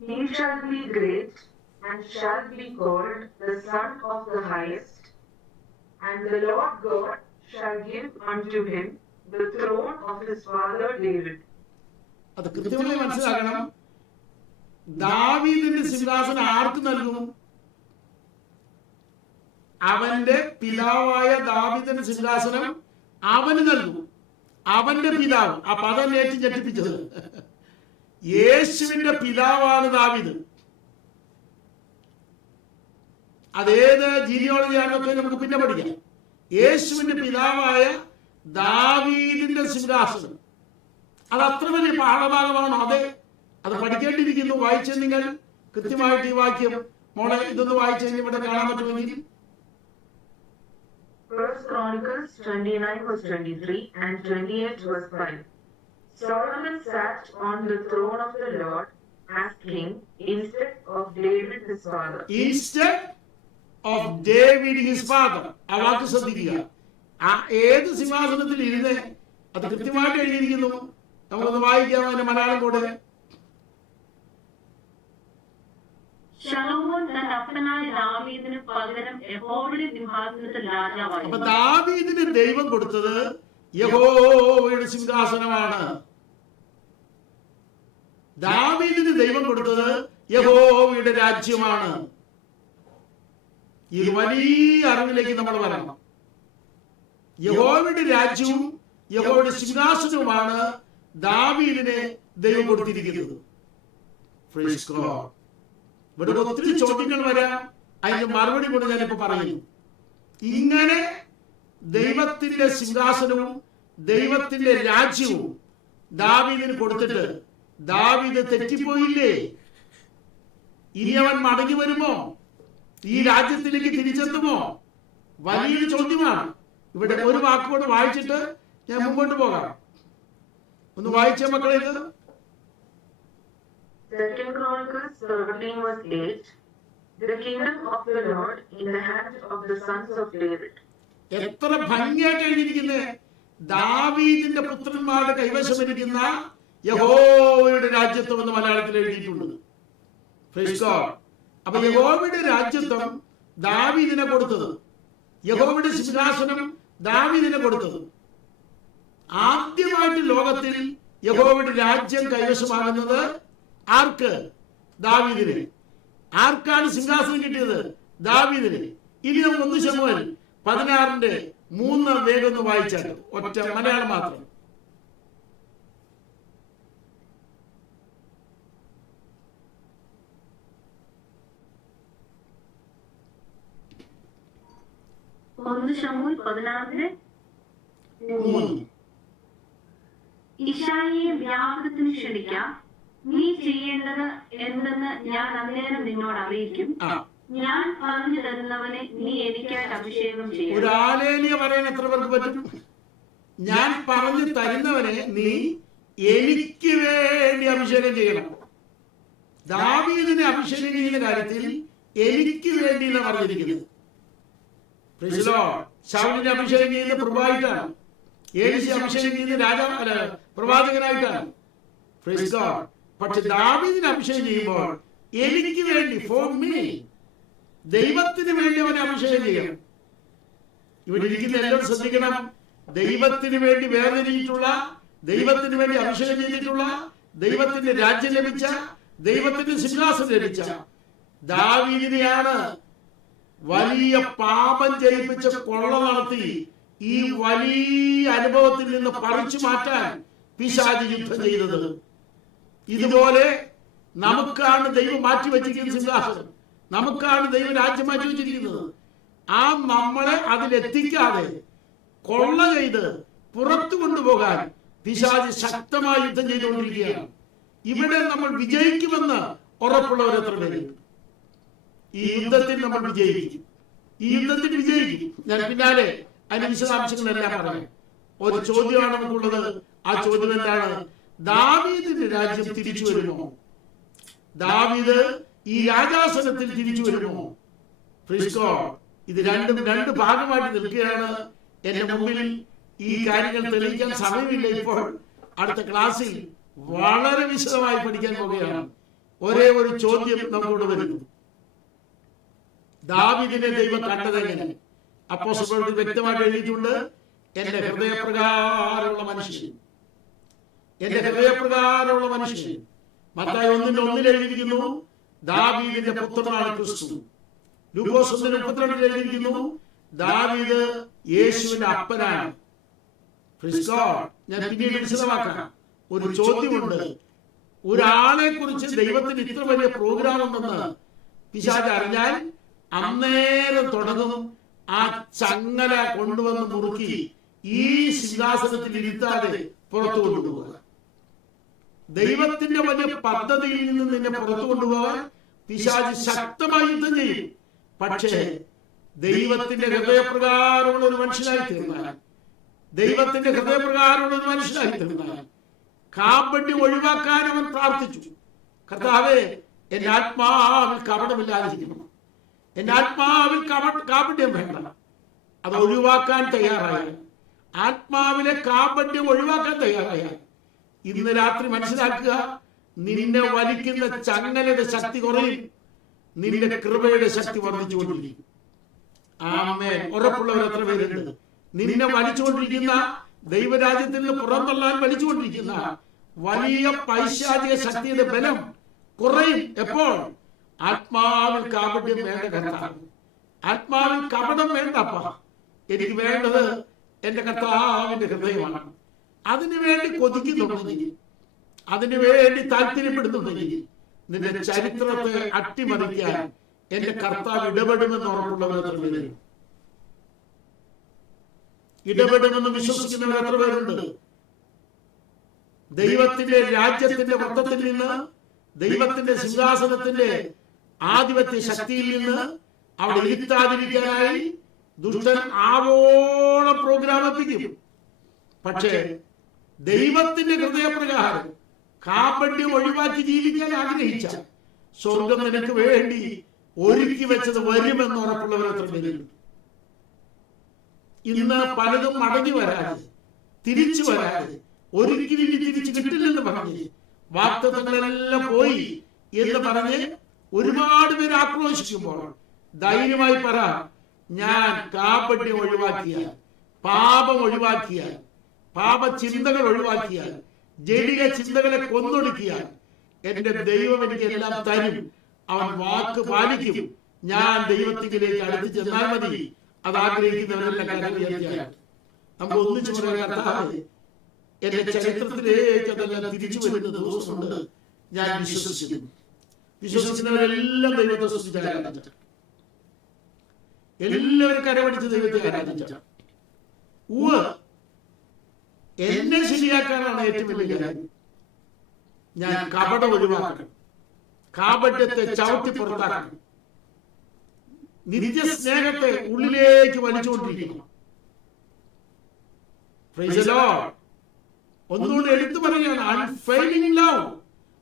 He shall be great and shall be called the Son of the Highest, and the Lord God shall give unto him the throne of his father David. അത് കൃത്യമായി മനസ്സിലാക്കണം. ദാവീദിന്റെ സിംഹാസനം ആർക്ക് നൽകും? അവന്റെ പിതാവായ ദാവീദിന്റെ സിംഹാസനം അവന് നൽകും. അവന്റെ പിതാവ്. ആ പദം ഏറ്റു ഞെട്ടിപ്പിച്ചത്. യേശുവിന്റെ പിതാവാണ് ദാവീദ്. അതേത് ജീനിയോളജിയാണെന്നൊക്കെ നമുക്ക് പിന്നെ പഠിക്കാം. യേശുവിന്റെ പിതാവായ ദാവീദിന്റെ സിംഹാസനം. അത് അത്ര വലിയ പാഠഭാഗമാണ്. അത് പഠിക്കേണ്ടിയിരിക്കുന്നു. വായിച്ച നിങ്ങൾ കൃത്യമായിട്ട് ഈ വാക്യം മോളെ ഇതൊന്ന് വായിച്ചു കഴിഞ്ഞ് ഇവിടെ കാണാൻ പറ്റുമെങ്കിൽ. 1 Chronicles 29:23 and 28:5. Solomon sat on the throne of the Lord as king instead of David his father. Instead of David his father. ആ വാക്ക് ശ്രദ്ധിക്കുക. ആ ഏത് സിംഹാസനത്തിൽ ഇരുന്ന് അത് കൃത്യമായിട്ട് എഴുതിയിരിക്കുന്നു. നമുക്കൊന്ന് വായിക്കാം അതിന്റെ മലയാളം കൂടെ. ശലോമോൻ തന്റെ അപ്പനായ ദാവീദിന് പകരം യഹോവയുടെ സിംഹാസനത്തിൽ രാജാവായി. അപ്പൊ ദാവീദിന് ദൈവം കൊടുത്തത് യഹോവയുടെ സിംഹാസനമാണ്. ദാവീദിന് ദൈവം കൊടുത്തത് യഹോവയുടെ രാജ്യമാണ്. ഈ വലിയ അറിവിലേക്ക് നമ്മൾ വരണം. യഹോവയുടെ രാജ്യവും യഹോവയുടെ സിംഹാസനവുമാണ് ദാവീദിനെ ദൈവം കൊടുത്തിരിക്കുന്നത്. Praise God. ഇവിടെ ഒത്തിരി ചോദ്യങ്ങൾ വരാം. അതിന്റെ മറുപടി കൊണ്ട് ഞാനിപ്പോ പറയുന്നു. ഇങ്ങനെ ദൈവത്തിന്റെ സിംഹാസനവും ദൈവത്തിന്റെ രാജ്യവും ദാവീദിന് കൊടുത്തിട്ട് ദാവീദ് തെറ്റിപ്പോയില്ലേ? ഇനി അവൻ മടങ്ങി വരുമോ? ഈ രാജ്യത്തിലേക്ക് തിരിച്ചെത്തുമോ? വലിയൊരു ചോദ്യമാണ്. ഇവിടെ ഒരു വാക്കുകൊണ്ട് വായിച്ചിട്ട് ഞാൻ മുമ്പോട്ട് പോകാം. ഒന്ന് വായിച്ച മക്കളെ ഇത്. 2 Chronicles 13:8. The kingdom of the Lord in the hand of the sons of David. എത്ര ഭംഗിയായിട്ട് എഴുതിയിരിക്കുന്നത്. ദാവീദിന്റെ പുത്രന്മാരുടെ കൈവശമിരിക്കുന്ന യഹോവയുടെ രാജ്യത്വം എന്ന് മലയാളത്തിൽ എഴുതിയിട്ടുണ്ട്. Praise God. അപ്പൊ യഹോവയുടെ രാജ്യത്വം ദാവീദിനെ കൊടുത്തത്, യഹോവയുടെ സിംഹാസനം ദാവീദിനെ കൊടുത്തത്. ആദ്യമായിട്ട് ലോകത്തിൽ യഹോവയുടെ രാജ്യം കൈവശമാകുന്നത് ആർക്ക്? ദാവീദിന്. ആർക്കാണ് സിംഹാസനം കിട്ടിയത്? ദാവീദിന്. ഇനി നമുക്ക് 1 ശമൂവേൽ 16:3 വേഗം ഒന്ന് വായിച്ചാൽ ഒറ്റ മലയാളം മാത്രം. ശമൂവേൽ 16:3. ഇശായിയെ വ്യാപകത്തിന് ക്ഷണിക്കാം, നീ ചെയ്യേണ്ടത് എന്തെന്ന് ഞാൻ അന്നേരം നിന്നോട് അറിയിക്കും. ഞാൻ പറഞ്ഞു തരുന്നവനെ നീ എനിക്കായിട്ട് അഭിഷേകം ചെയ്യും. ഒരു ഹല്ലേലൂയ പറയാൻ എത്ര പേർക്ക് പറ്റും? ഞാൻ പറഞ്ഞു തരുന്നവനെ നീ എനിക്ക് വേണ്ടി അഭിഷേകം ചെയ്യണം. ദാവീദിനെ അഭിഷേകം ചെയ്യുന്ന കാര്യത്തിൽ എനിക്ക് വേണ്ടി എന്ന് പറഞ്ഞിരിക്കുന്നത്. ശൗലിനെ അഭിഷേകം ചെയ്യുന്നത് പ്രഭുവായിട്ടാണ്. ഏലിശയെ അഭിഷേകം ചെയ്യുന്നത് രാജാവ് പ്രവാചകനായിട്ടാണ്. പക്ഷെ ദാവീദിനെ അഭിഷേകം ചെയ്യുമ്പോൾ എനിക്ക് വേണ്ടി, ഫോർ മീ, ദൈവത്തിന് വേണ്ടി അവനെ അഭിഷേകം ചെയ്യണം. ഇവിടെ ഇരിക്കുന്ന എല്ലാവരും ശ്രദ്ധിക്കണം. ദൈവത്തിന് വേണ്ടി വേർതിരിച്ചിട്ടുള്ള, ദൈവത്തിന് വേണ്ടി അഭിഷേകം ചെയ്തിട്ടുള്ള, ദൈവത്തിന്റെ രാജ്യം ലഭിച്ച, ദൈവത്തിന്റെ സിംഹാസനം ലഭിച്ച ദാവീദിനെയാണ് വലിയ പാപം ജയിപ്പിച്ച കൊള്ള നടത്തി ഈ വലിയ അനുഭവത്തിൽ നിന്ന് പറിച്ചു മാറ്റാൻ പിശാച് യുദ്ധം ചെയ്തത്. ഇതുപോലെ നമുക്കാണ് ദൈവം മാറ്റി വെച്ചിരിക്കുന്ന സിംഹാസനം, നമുക്കാണ് ദൈവം രാജ്യം മാറ്റി വെച്ചിരിക്കുന്നത്. ആ നമ്മളെ അതിലെത്തിക്കാതെ കൊള്ള ചെയ്ത് പുറത്തു കൊണ്ടുപോകാൻ പിശാച് ശക്തമായ യുദ്ധം ചെയ്തുകൊണ്ടിരിക്കുകയാണ്. ഇവിടെ നമ്മൾ വിജയിക്കുമെന്ന് ഉറപ്പുള്ളവർ എത്ര പേര്? ഈ യുദ്ധത്തിൽ നമ്മൾ വിജയിക്കും, ഈ യുദ്ധത്തിൽ വിജയിക്കും. ഞാൻ പിന്നാലെ അതിന്റെ വിശദാംശങ്ങളെല്ലാം പറയാം. ഒരു ചോദ്യമാണ് നമുക്കുള്ളത്. ആ ചോദ്യം എന്താണ്? ദാവീദിന്റെ രാജ്യം തിരിച്ചു വരുമോ? ദാവീദ് ഈ രാജാസനത്തിൽ തിരിച്ചു വരുമോ? ഇത് രണ്ട് ഭാഗമായിട്ട് നിൽക്കുകയാണ്. എന്റെ മുമ്പിൽ ഈ കാര്യങ്ങൾ തെളിയിക്കാൻ സമയമില്ല ഇപ്പോൾ. അടുത്ത ക്ലാസ്സിൽ വളരെ വിശദമായി പഠിക്കാൻ പോവുകയാണ്. ഒരേ ഒരു ചോദ്യം നമ്മളോട് വരുന്നു. ദാവീദിനെ ദൈവം കണ്ടതെങ്ങനെ? അപ്പോസ്തലന്മാർ വ്യക്തമായിട്ട് എഴുതിയിട്ടുണ്ട്. എന്റെ ഹൃദയപ്രകാരമുള്ള മനുഷ്യൻ, എന്റെ ഹൃദയപ്രകാരമുള്ള മനുഷ്യൻ. മത്തായി 1:1 എഴുതിയിരിക്കുന്നു ദാവീദിന്റെ പുത്രനാണ് ക്രിസ്തു. ലൂക്കോസ് 1:32 എഴുതിയിരിക്കുന്നു ദാവീദ് യേശുവിന്റെ അപ്പനാണ്. ഞാൻ പിന്നീട് വിശദമാക്കാം. ഒരു ചോദ്യമുണ്ട്. ഒരാളെ കുറിച്ച് ദൈവത്തിന് ഇത്ര വലിയ പ്രോഗ്രാം ഉണ്ടെന്ന് പിശാച് അറിഞ്ഞാൽ അന്നേരം തുടങ്ങും ആ ചങ്ങല കൊണ്ടുവന്ന് മുറുക്കി ഈ സിംഹാസനത്തിൽ ഇരുത്താതെ പുറത്തു കൊണ്ടുപോകുക. ദൈവത്തിന്റെ വലിയ പദ്ധതിയിൽ നിന്ന് നിന്നെ പുറത്തു കൊണ്ടുപോകാൻ പിശാച് ശക്തമായി യുദ്ധം ചെയ്യും. പക്ഷേ ദൈവത്തിന്റെ ഹൃദയപ്രകാരമുള്ള ഒരു മനുഷ്യനായി തീർന്നാൽ, ദൈവത്തിന്റെ ഹൃദയപ്രകാരമുള്ള ഒരു മനുഷ്യനായി തീർന്നാൽ കാപട്യം ഒഴിവാക്കാൻ അവൻ പ്രാർത്ഥിച്ചു. കർത്താവേ, എന്റെ ആത്മാവിൽ കപടമില്ലാതിരിക്കണം, എന്റെ ആത്മാവിൽ കാപട്യം വേണ്ട. അത് ഒഴിവാക്കാൻ തയ്യാറായ, ആത്മാവിലെ കാപട്യം ഒഴിവാക്കാൻ തയ്യാറായ ഇന്ന് രാത്രി മനസ്സിലാക്കുക, നിന്നെ വലിക്കുന്ന ചങ്ങലയുടെ ശക്തി കുറയും, നിന്റെ കൃപയുടെ ശക്തി വർദ്ധിച്ചുകൊണ്ടിരിക്കും. ആമേൻ. ഉറപ്പുള്ളവർ എത്ര പേരുണ്ട്? നിന്നെ വലിച്ചുകൊണ്ടിരിക്കുന്ന, ദൈവരാജ്യത്തിൽ നിന്ന് പുറന്തള്ളാൻ വലിച്ചുകൊണ്ടിരിക്കുന്ന വലിയ പൈശാചിക ശക്തിയുടെ ബലം കുറയും. എപ്പോൾ? ആത്മാവിൽ കാപട്യം വേണ്ട കർത്താവ്, ആത്മാവിൽ കപടം വേണ്ടപ്പ. എനിക്ക് വേണ്ടത് എന്റെ കർത്താവിന്റെ ഹൃദയമാണ്. അതിനുവേണ്ടി കൊതിക്കുന്നുണ്ടെങ്കിൽ, അതിനുവേണ്ടി താല്പര്യപ്പെടുന്നുണ്ടെങ്കിൽ നിന്റെ ചരിത്രത്തെ അട്ടിമറിക്കാൻ എന്റെ കർത്താവ് ഇടപെടുമെന്ന് ഉറപ്പുള്ളവർ എത്ര പേരുണ്ട്? ഇടപെടുമെന്ന് വിശ്വസിക്കുന്നവർ എത്ര പേരുണ്ട്? ദൈവത്തിന്റെ രാജ്യത്തിന്റെ വൃത്തത്തിൽ നിന്ന്, ദൈവത്തിന്റെ സിംഹാസനത്തിന്റെ ആധിപത്യ ശക്തിയിൽ നിന്ന് അവിടെ ഇരുത്താതിരിക്കാനായി ദുഷ്ടൻ ആവോളം പ്രോഗ്രാം എത്തിക്കും. പക്ഷേ ദൈവത്തിന്റെ ഹൃദയപ്രകാരം കാപട്യം ഒഴിവാക്കി ജീവിക്കാൻ ആഗ്രഹിച്ച സ്വർഗം നിനക്ക് വേണ്ടി ഒരുക്കി വെച്ചത് വരുമെന്ന് ഉറപ്പുള്ളവർ എത്ര പേരുണ്ട്? ഇന്ന് പലതും മടങ്ങി വരാതെ, തിരിച്ചു വരാതെ, ഒരിക്കലും ഇനി തിരിച്ചു കിട്ടില്ലെന്ന് പറഞ്ഞ് വാഗ്ദത്തങ്ങളെല്ലാം പോയി എന്ന് പറഞ്ഞ് ഒരുപാട് പേര് ആക്രോശിക്കുമ്പോൾ ധൈര്യമായി പറ, ഞാൻ കാപട്യം ഒഴിവാക്കിയാൽ, പാപം ഒഴിവാക്കിയാൽ, പാപചിന്തകൾ ഒഴിവാക്കിയാൽ, ജഡിക ചിന്തകളെ കൊന്നൊടുക്കിയാൽ എന്റെ ദൈവം എനിക്ക് എല്ലാം തരും. അവൻ വാക്ക് പാലിക്കും. ഞാൻ ദൈവത്തിലേക്ക് അടുത്ത് ചെന്നാൽ മതി. അത് ആഗ്രഹിക്കുന്നവരെല്ലാം കരം ഉയർത്തിയാണ് നമുക്ക് ഒന്നിച്ചു പറയാൻ, കർത്താവേ, എന്റെ ചരിത്രത്തിലേക്ക് അതെല്ലാം തിരിച്ചു വരുന്ന ദിവസമുണ്ട്. ഞാൻ വിശ്വസിക്കുന്നു. വിശ്വസിക്കുന്നവരെല്ലാം ദൈവത്തെ സ്തുതിച്ച് ആരാധിച്ച, എല്ലാവരും കരമടിച്ച് ദൈവത്തെ ആരാധിച്ച. എന്നെ ശരിയാക്കാനാണ് ഏറ്റവും വലിയ കാര്യം. ഞാൻ കപടം ഒഴിവാക്കണം, കാപട്യത്തെ ചവിട്ടി പുറത്താക്കണം, നിത്യസ്നേഹത്തെ ഉള്ളിലേക്ക് വലിച്ചുകൊണ്ടിരിക്കണം. Praise the Lord. ഒന്നുകൂടി എടുത്തു പറയുകയാണ്, അൺഫെയിലിംഗ് ലവ്,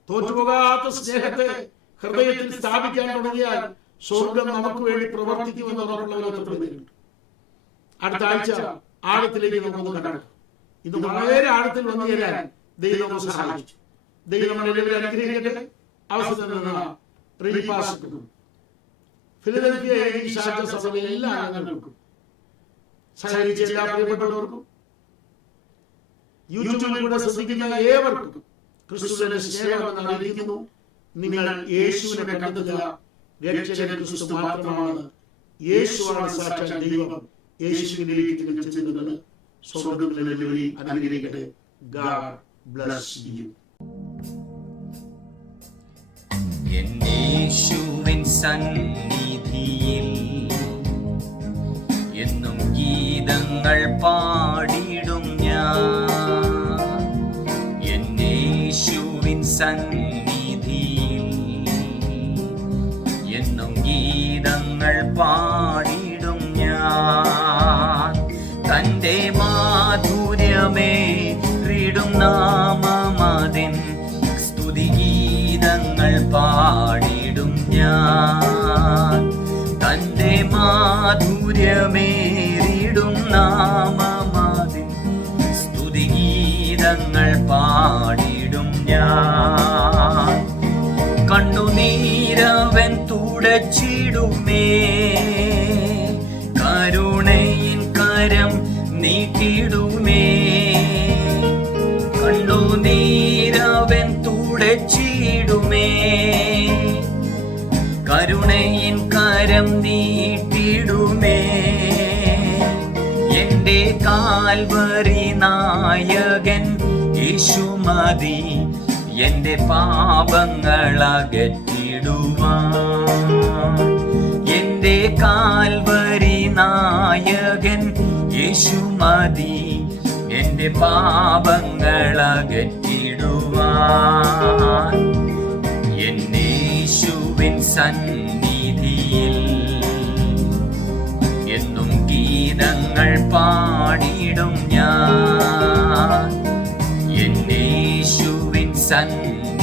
തോറ്റുപോകാത്ത സ്നേഹത്തെ ഹൃദയത്തിൽ സ്ഥാപിക്കാൻ തുടങ്ങിയാൽ സ്വർഗം നമുക്ക് വേണ്ടി പ്രവർത്തിക്കുമെന്ന് ഉറപ്പുള്ളവരുണ്ട്. അടുത്ത ആഴ്ച ആഴത്തിലേക്ക് നമുക്ക് കടക്കാം. ഇന്ന് വളരെ ആഴത്തിൽ വന്നു ചേരാൻ ദൈവം നമുക്ക് സഹായിച്ചു. ദൈവം നമ്മളെ അനുഗ്രഹിക്കട്ടെ. അവസരം റീപാസ് ഫിലദൽഫിയ സഭയിലെ എല്ലാ അംഗങ്ങൾക്കും, സഹകരിച്ച എല്ലാ പ്രിയപ്പെട്ടവർക്കും, യൂട്യൂബിലൂടെ ശ്രദ്ധിക്കുന്ന ഏവർക്കും ക്രിസ്തുവിന്റെ സ്നേഹമെന്ന് അറിയിക്കുന്നു. നിങ്ങൾ യേശുവിനെ കണ്ടെത്തുക. രക്ഷകൻ ക്രിസ്തു മാത്രമാണ്. യേശുവാണ് സാക്ഷാൽ ദൈവം. യേശുവിലേക്ക് നിങ്ങൾ ചെല്ലുന്നത് സ്വർഗ്ഗത്തിലെ വെള്ളി അനുഗ്രഹിക്കട്ടെ. God bless you. യേശുവിൻ സന്നിധിയിൽ എന്നും ഗീതങ്ങൾ പാടിടും ഞാൻ. യേശുവിൻ സന്നിധിയിൽ എന്നും ഗീതങ്ങൾ പാടിടും ഞാൻ. തന്റെ മാധുര്യമേറിടും നാമമതിൻ സ്തുതിഗീതങ്ങൾ പാടിടും ഞാൻ. തന്റെ മാധുര്യമേറിടും നാമമതിൻ സ്തുതിഗീതങ്ങൾ പാടിടും ഞാൻ. കണ്ണുനീരവൻ തുടച്ചിടുമേ, കരുണയിൻ കരം നീട്ടിടുമേ. കണ്ണുനീരവൻ തുടച്ചിടുമേ, കരുണയിൻ കരം നീട്ടിടുമേ. എന്റെ കാൽവരി നായകൻ യേശു മതി, എന്റെ പാപങ്ങൾ അകറ്റിടുവാൻ. എന്റെ കാൽവരി നായകൻ യേശു മതി, എന്റെ പാപങ്ങൾ അകറ്റിടുവാൻ. യേശുവിൻ സന്നിധിയിൽ എന്നും ഗീതങ്ങൾ പാടിടും ഞാൻ. യേശുവിൻ സന്നിധിയിൽ